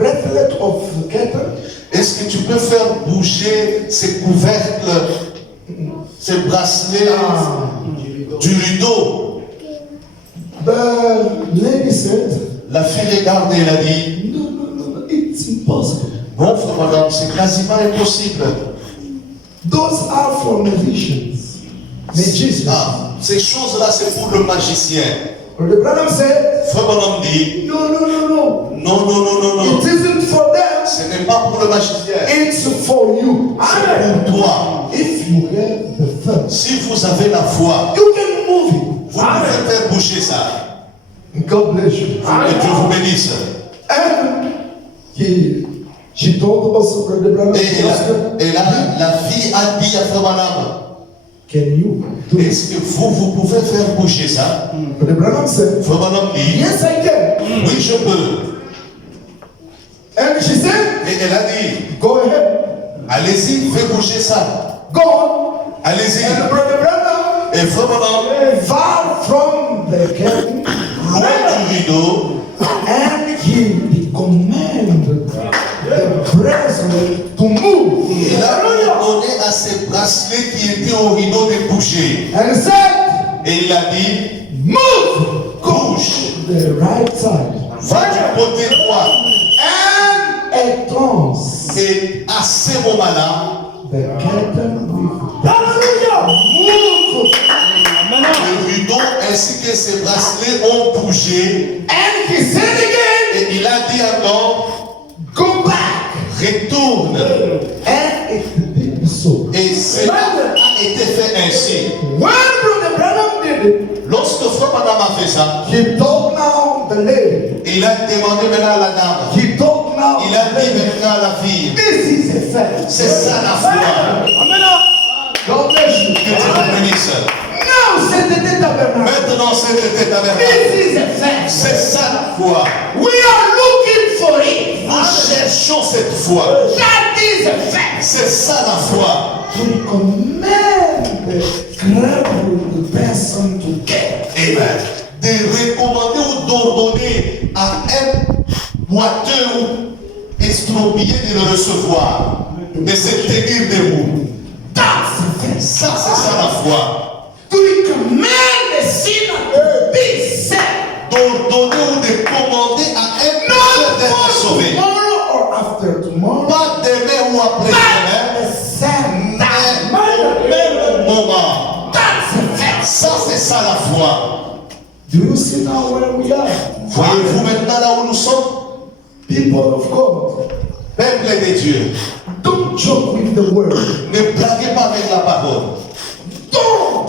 bracelet of kettle? Est-ce que tu peux faire bouger ces couvercles, ces bracelets du rideau? The lady said, La fille regarde et elle a dit, no, it's impossible. non frère madame, c'est quasiment impossible. Those are for magicians. Magicians. Ah, ces choses-là c'est pour le magicien. Brother Branham said, Frère Branham dit, no. non. It isn't for them. Ce n'est pas pour le magicien, It's for you. c'est pour toi. If you have the faith, Si vous avez la foi, you can move it. vous pouvez faire bouger ça. God bless you. Que Dieu vous bénisse. And she told us, Brother Branham, Et là, la fille a dit à Frère Branham, can you do it? est-ce que vous pouvez faire bouger ça? Brother Branham said, Frère Branham dit, yes, I can. oui je peux. And she said, Et elle a dit, go ahead. allez-y, faites bouger ça. Go on. Allez-y. And Brother Branham, Et Frère Branham, far from the curtain, loin du rideau, and he commanded the bracelet to move. il a ordonné à ses bracelets qui étaient au rideau de bouger. And said, Et il a dit, move. bouge, The right side. va du côté droit. And at once, Et à ce moment-là, the curtain moved. Move. le rideau ainsi que ses bracelets ont bougé. And he said again, Et il a dit encore, go back. retourne. And it did so. Et cela a été fait ainsi. When Brother Branham did it, Lorsque Frère Branham a fait ça, he told now the lady, il a demandé maintenant à la dame, he told now il a the dit lady, maintenant à la fille, this is a fact. c'est ça la foi. God bless you. Que Dieu vous bénisse. Now, c'était le tabernacle. Maintenant, c'était tabernacle. This is a fact. C'est ça la foi. We are looking for it. Nous cherchons cette foi. That is a fact. C'est ça la foi. To command the crippled person to get. Amen. De recommander ou d'ordonner à un boiteux ou estropié de le recevoir, de se tenir debout. That's a fact. Ça, c'est ça la foi. To command the sinner to be saved. D'ordonner ou de commander à un pécheur d'être Not for sauvé. tomorrow or after tomorrow. Pas demain ou après demain, But the same mais time. même moment. That's a fact. Ça, c'est ça la foi. Do you see now where we are? Voyez-vous maintenant là où nous sommes? People of God, Peuple de Dieu, don't joke with the word. ne blaguez pas avec la parole. Don't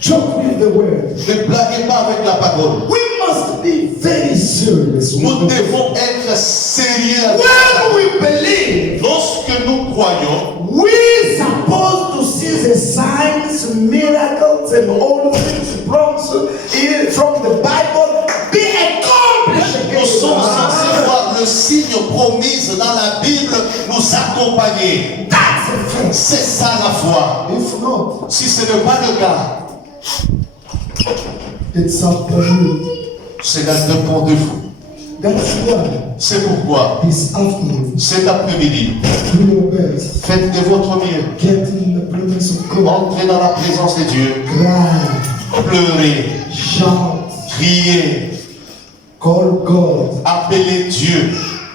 joke with the word. Ne blaguez pas avec la parole. We must be very serious. with Nous the word. devons être sérieux avec When we believe, lorsque nous croyons, we supposed to see the signs, miracles, and all things promised from the Bible be accomplished. nous sommes censés voir le signe promis dans la Bible nous accompagner. That's a fact. C'est ça la foi. If not, Si ce n'est pas le cas, it's up to you. cela dépend de vous. That's why C'est pourquoi this afternoon, cet après-midi, do your best. faites de votre mieux. Get in the presence of God. Entrez dans la présence de Dieu. Cry, Pleurez, shout, criez, call God. appelez Dieu.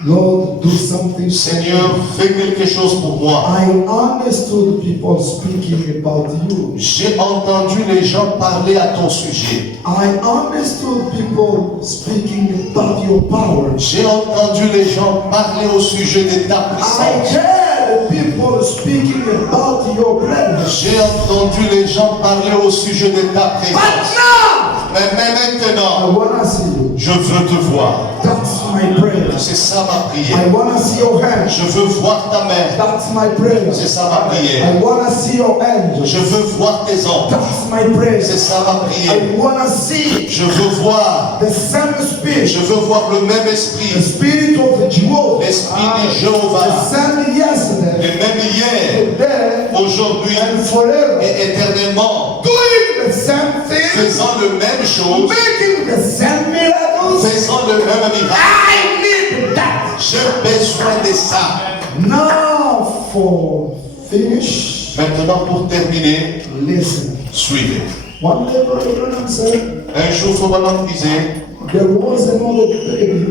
Lord, do something. Seigneur, fais quelque chose pour moi. I understood people speaking about you. J'ai entendu les gens parler à ton sujet. I understood people speaking about your power. J'ai entendu les gens parler au sujet de ta I puissance. heard people speaking about your presence. J'ai entendu les gens parler au sujet de ta But présence. now, Mais maintenant, I want to see you. je veux te voir. That's my prayer. C'est ça ma I prière. want to see your hand. Je veux voir ta main. That's my prayer. C'est ça ma I prière. want to see your angels. Je veux voir tes anges. That's my prayer. C'est ça ma prière. I want to see Je veux voir. the same spirit. Je veux voir le même The esprit. spirit of Jehovah. L'esprit de The Jéhovah. same yesterday, Le même hier, today, aujourd'hui and forever. et éternellement. Doing the same thing. Faisant le même chose. Making the same miracles. Faisant le même miracle. I need need that. J'ai besoin de ça. Now for finish, Maintenant, pour terminer, listen. suivez. One day Brother Branham said, Un jour, Frère disait, there was another baby,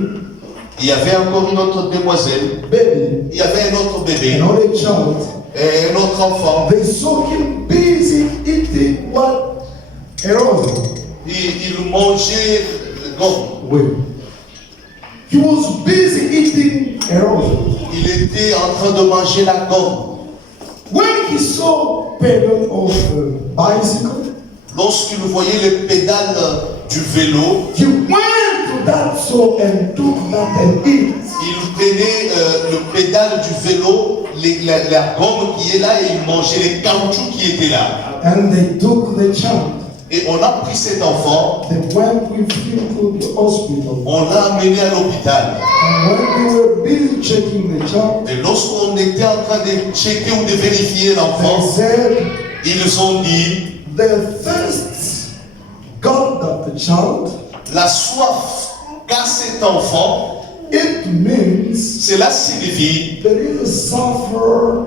il y avait encore une autre demoiselle, il y avait un autre bébé, another child. et un autre enfant. They saw him busy eating what? Erosion. Il mangeait le gomme. Wait. He was busy eating erosion. Il était en train de manger la gomme. When he saw pedal of a bicycle, Lorsqu'il voyait les pédales du vélo, he went to that saw and took that and ate. il prenait le pédale du vélo, la gomme qui est là, et il mangeait les caoutchoucs qui étaient là. And they took the child. Et on a pris cet enfant, They went with him to the hospital. on l'a amené à l'hôpital. And when they were busy checking the child, Et lorsqu'on était en train de checker ou de vérifier they l'enfant, said ils ont dit, the thirst got that the child. la soif qu'a cet enfant, It means cela signifie there is a suffer,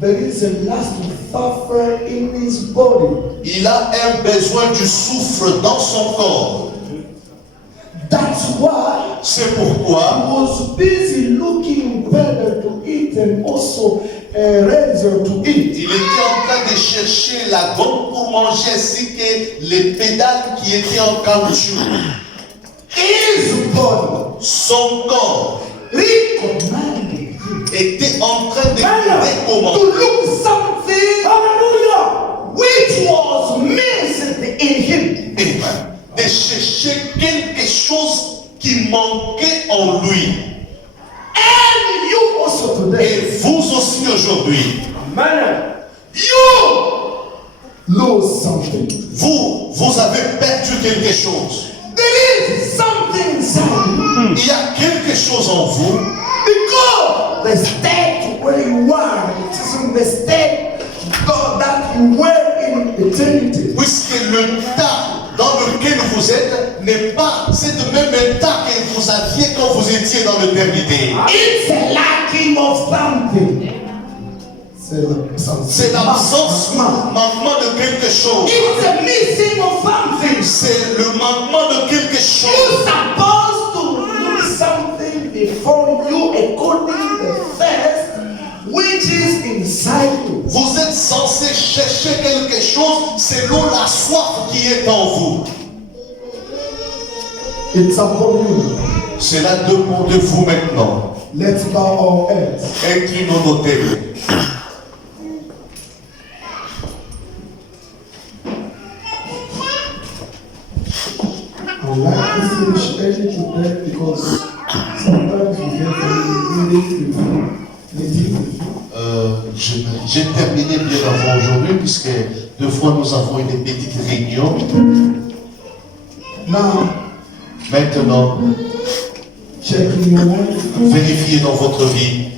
there is a last suffer in his body. il a un besoin du soufre dans son corps. That's why C'est I pourquoi was busy looking better to eat and also a razor to eat. il était en train de chercher la gomme pour manger ainsi que les pédales qui étaient en caoutchouc. His body Son corps recommended him était en train de to recommander look something, hallelujah, which was missing in him. de chercher quelque chose qui manquait en lui. And you also today, Et vous aussi aujourd'hui, you lose something. vous avez perdu quelque chose. There is something inside you. Il y a quelque chose en vous. Because the state where you are, it isn't the state that you were in eternity. Puisque le tas dans lequel vous êtes n'est pas c'est le même état que vous aviez quand vous étiez dans l'éternité. It's a lacking of something. C'est l'absence manquement de quelque chose. It's a missing of something. C'est le manquement de quelque You're chose. supposed to do something before you according to the thirst which is inside you. Vous êtes censé chercher quelque chose selon la soif qui est en vous. It's upon you. Cela demande de vous maintenant. Let's bow our heads. Inclinons nos têtes. I would like to finish early today because sometimes we get meeting. J'ai terminé bien avant aujourd'hui puisque deux fois nous avons eu des petites réunions. Now, Maintenant, checking your life, vérifiez dans votre vie.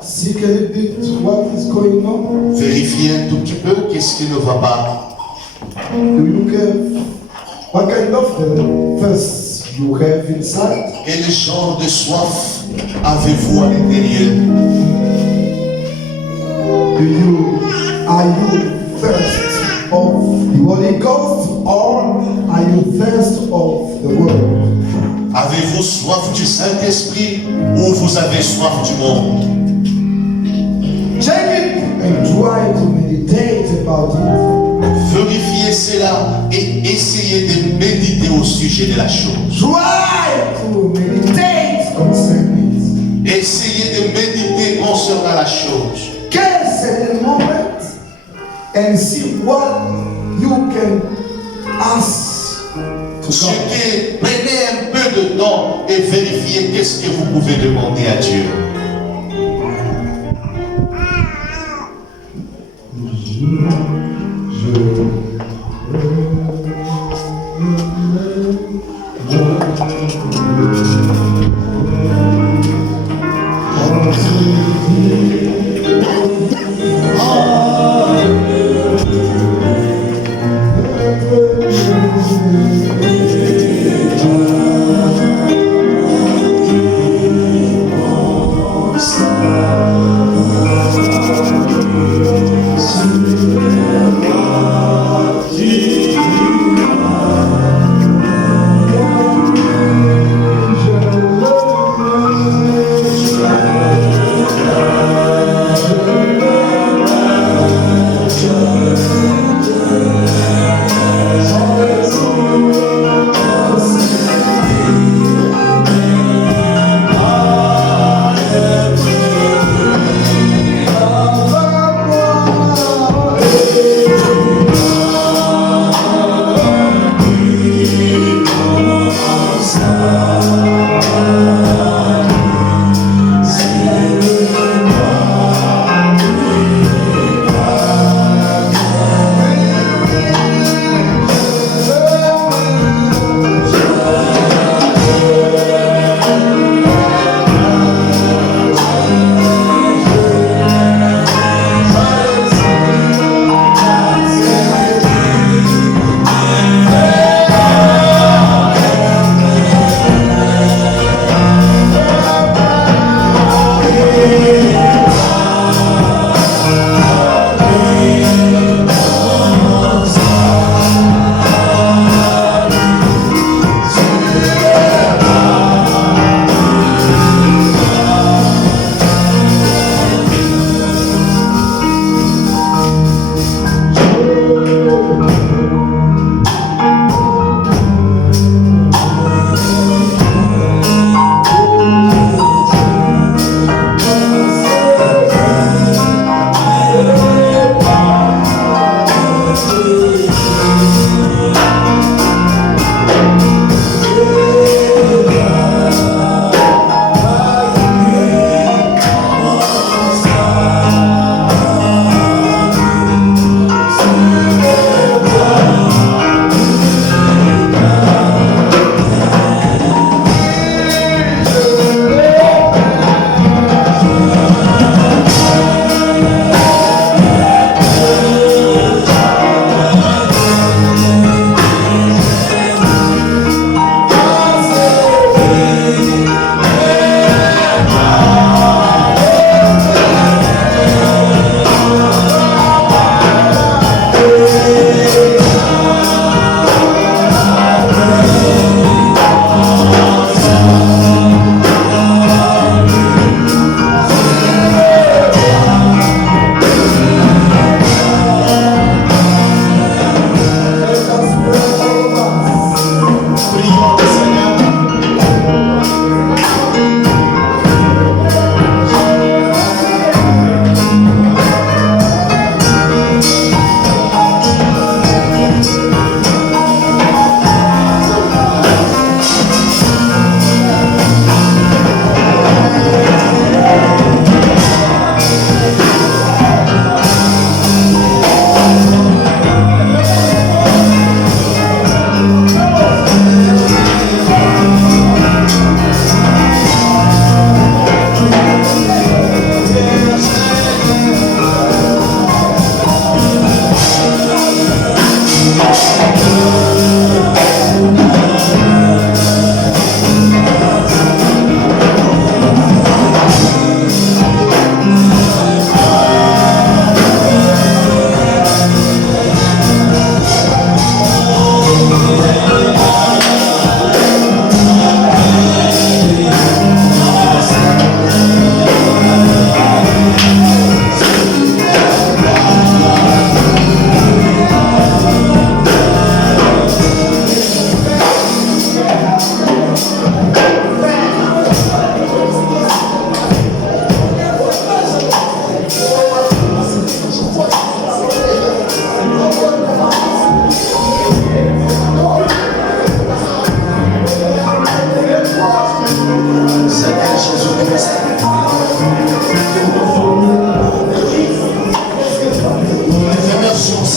seek a little bit what is going on. Vérifiez un tout petit peu qu'est-ce qui ne va pas. Do you have what kind of thirst you have inside? Quel genre de soif avez-vous à l'intérieur? Are you thirst of the Holy Ghost or are you thirst of the world? Avez-vous soif du Saint-Esprit ou vous avez soif du monde? Check it and try to meditate about it. Vérifiez cela et essayez de méditer au sujet de la chose. Try to meditate concerning it. Essayez de méditer concernant la chose. Guess at the moment and see what you can ask to God. Prenez un peu de temps et vérifiez qu'est-ce que vous pouvez demander à Dieu.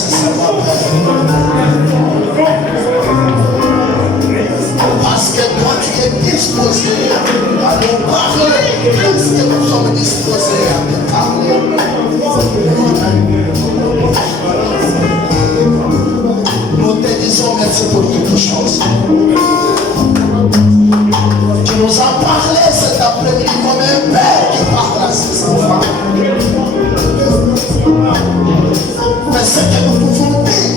sincèrement, Père. Parce que toi, tu es disposé à nous parler. Parce que nous sommes disposés à te parler. Nous te disons merci pour toutes choses. Tu nous as parlé cet après-midi comme un père qui parle à ses enfants. Mais ce que nous pouvons dire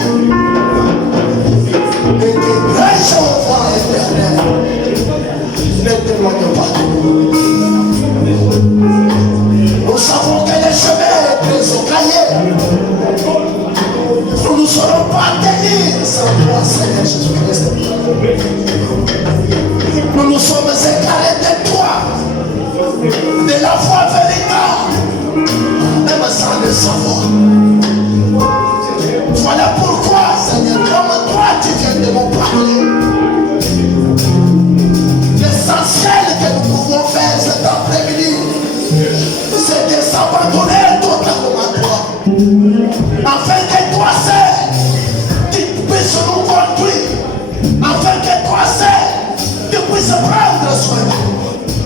est que grâce au roi éternel ne témoigne pas de nous. Nous savons que le chemin est très encaillé. Nous ne saurons pas tenir sans toi, Seigneur Jésus-Christ. Nous nous sommes égarés de toi, de la foi véritable, même sans le savoir. Voilà pourquoi, Seigneur, comme toi tu viens de nous parler, l'essentiel que nous pouvons faire cet après-midi, c'est de s'abandonner totalement à toi, afin que toi seul, tu puisses nous conduire, afin que toi seul, tu puisses prendre soin de nous,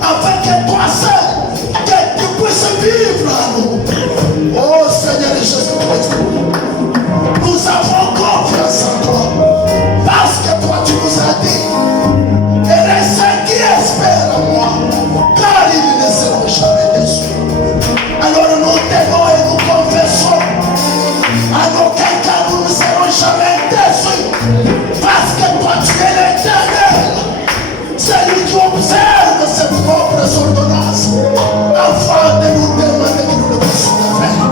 afin que toi seul, que tu puisses vivre à nous. Oh Seigneur Jésus-Christ, nous avons confiance en toi, parce que toi tu nous as dit, et les saints qui espèrent en moi, car ils ne seront jamais déçus. Alors nous t'aimons et nous confessons, en aucun cas nous ne serons jamais déçus, parce que toi tu es l'éternel, celui qui observe ses propres ordonnances, afin de nous demander que nous le puissions faire.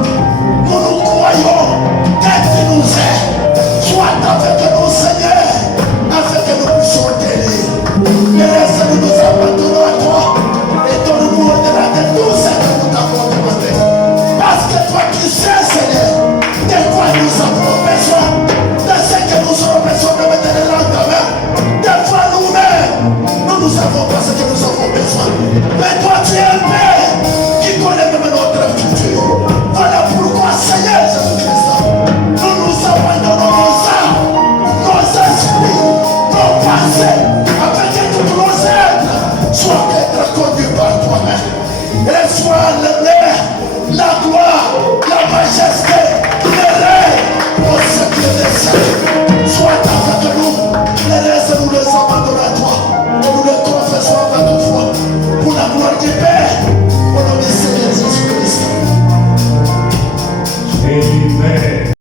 Nous nous croyons que tu nous aides, soit avec nous Seigneur, afin que nous puissions t'aider. Mais laisse-nous nous abandonnons à toi, et donne-nous au-delà de tout ce que nous t'avons demandé. Parce que toi tu sais Seigneur, de quoi nous avons besoin, de ce que nous aurons besoin de mettre le lendemain. Des fois nous-mêmes, nous ne savons pas ce que nous avons besoin. Mais toi tu es un Père qui connaît même notre futur. Voilà pourquoi Seigneur Jésus-Christ, nous nous abandonnons nos âmes, nos esprits, nos pensées, afin que tous nos êtres soient être conduits par toi-même. Reçois l'honneur, la gloire, la majesté, le règne au siècle des siècles.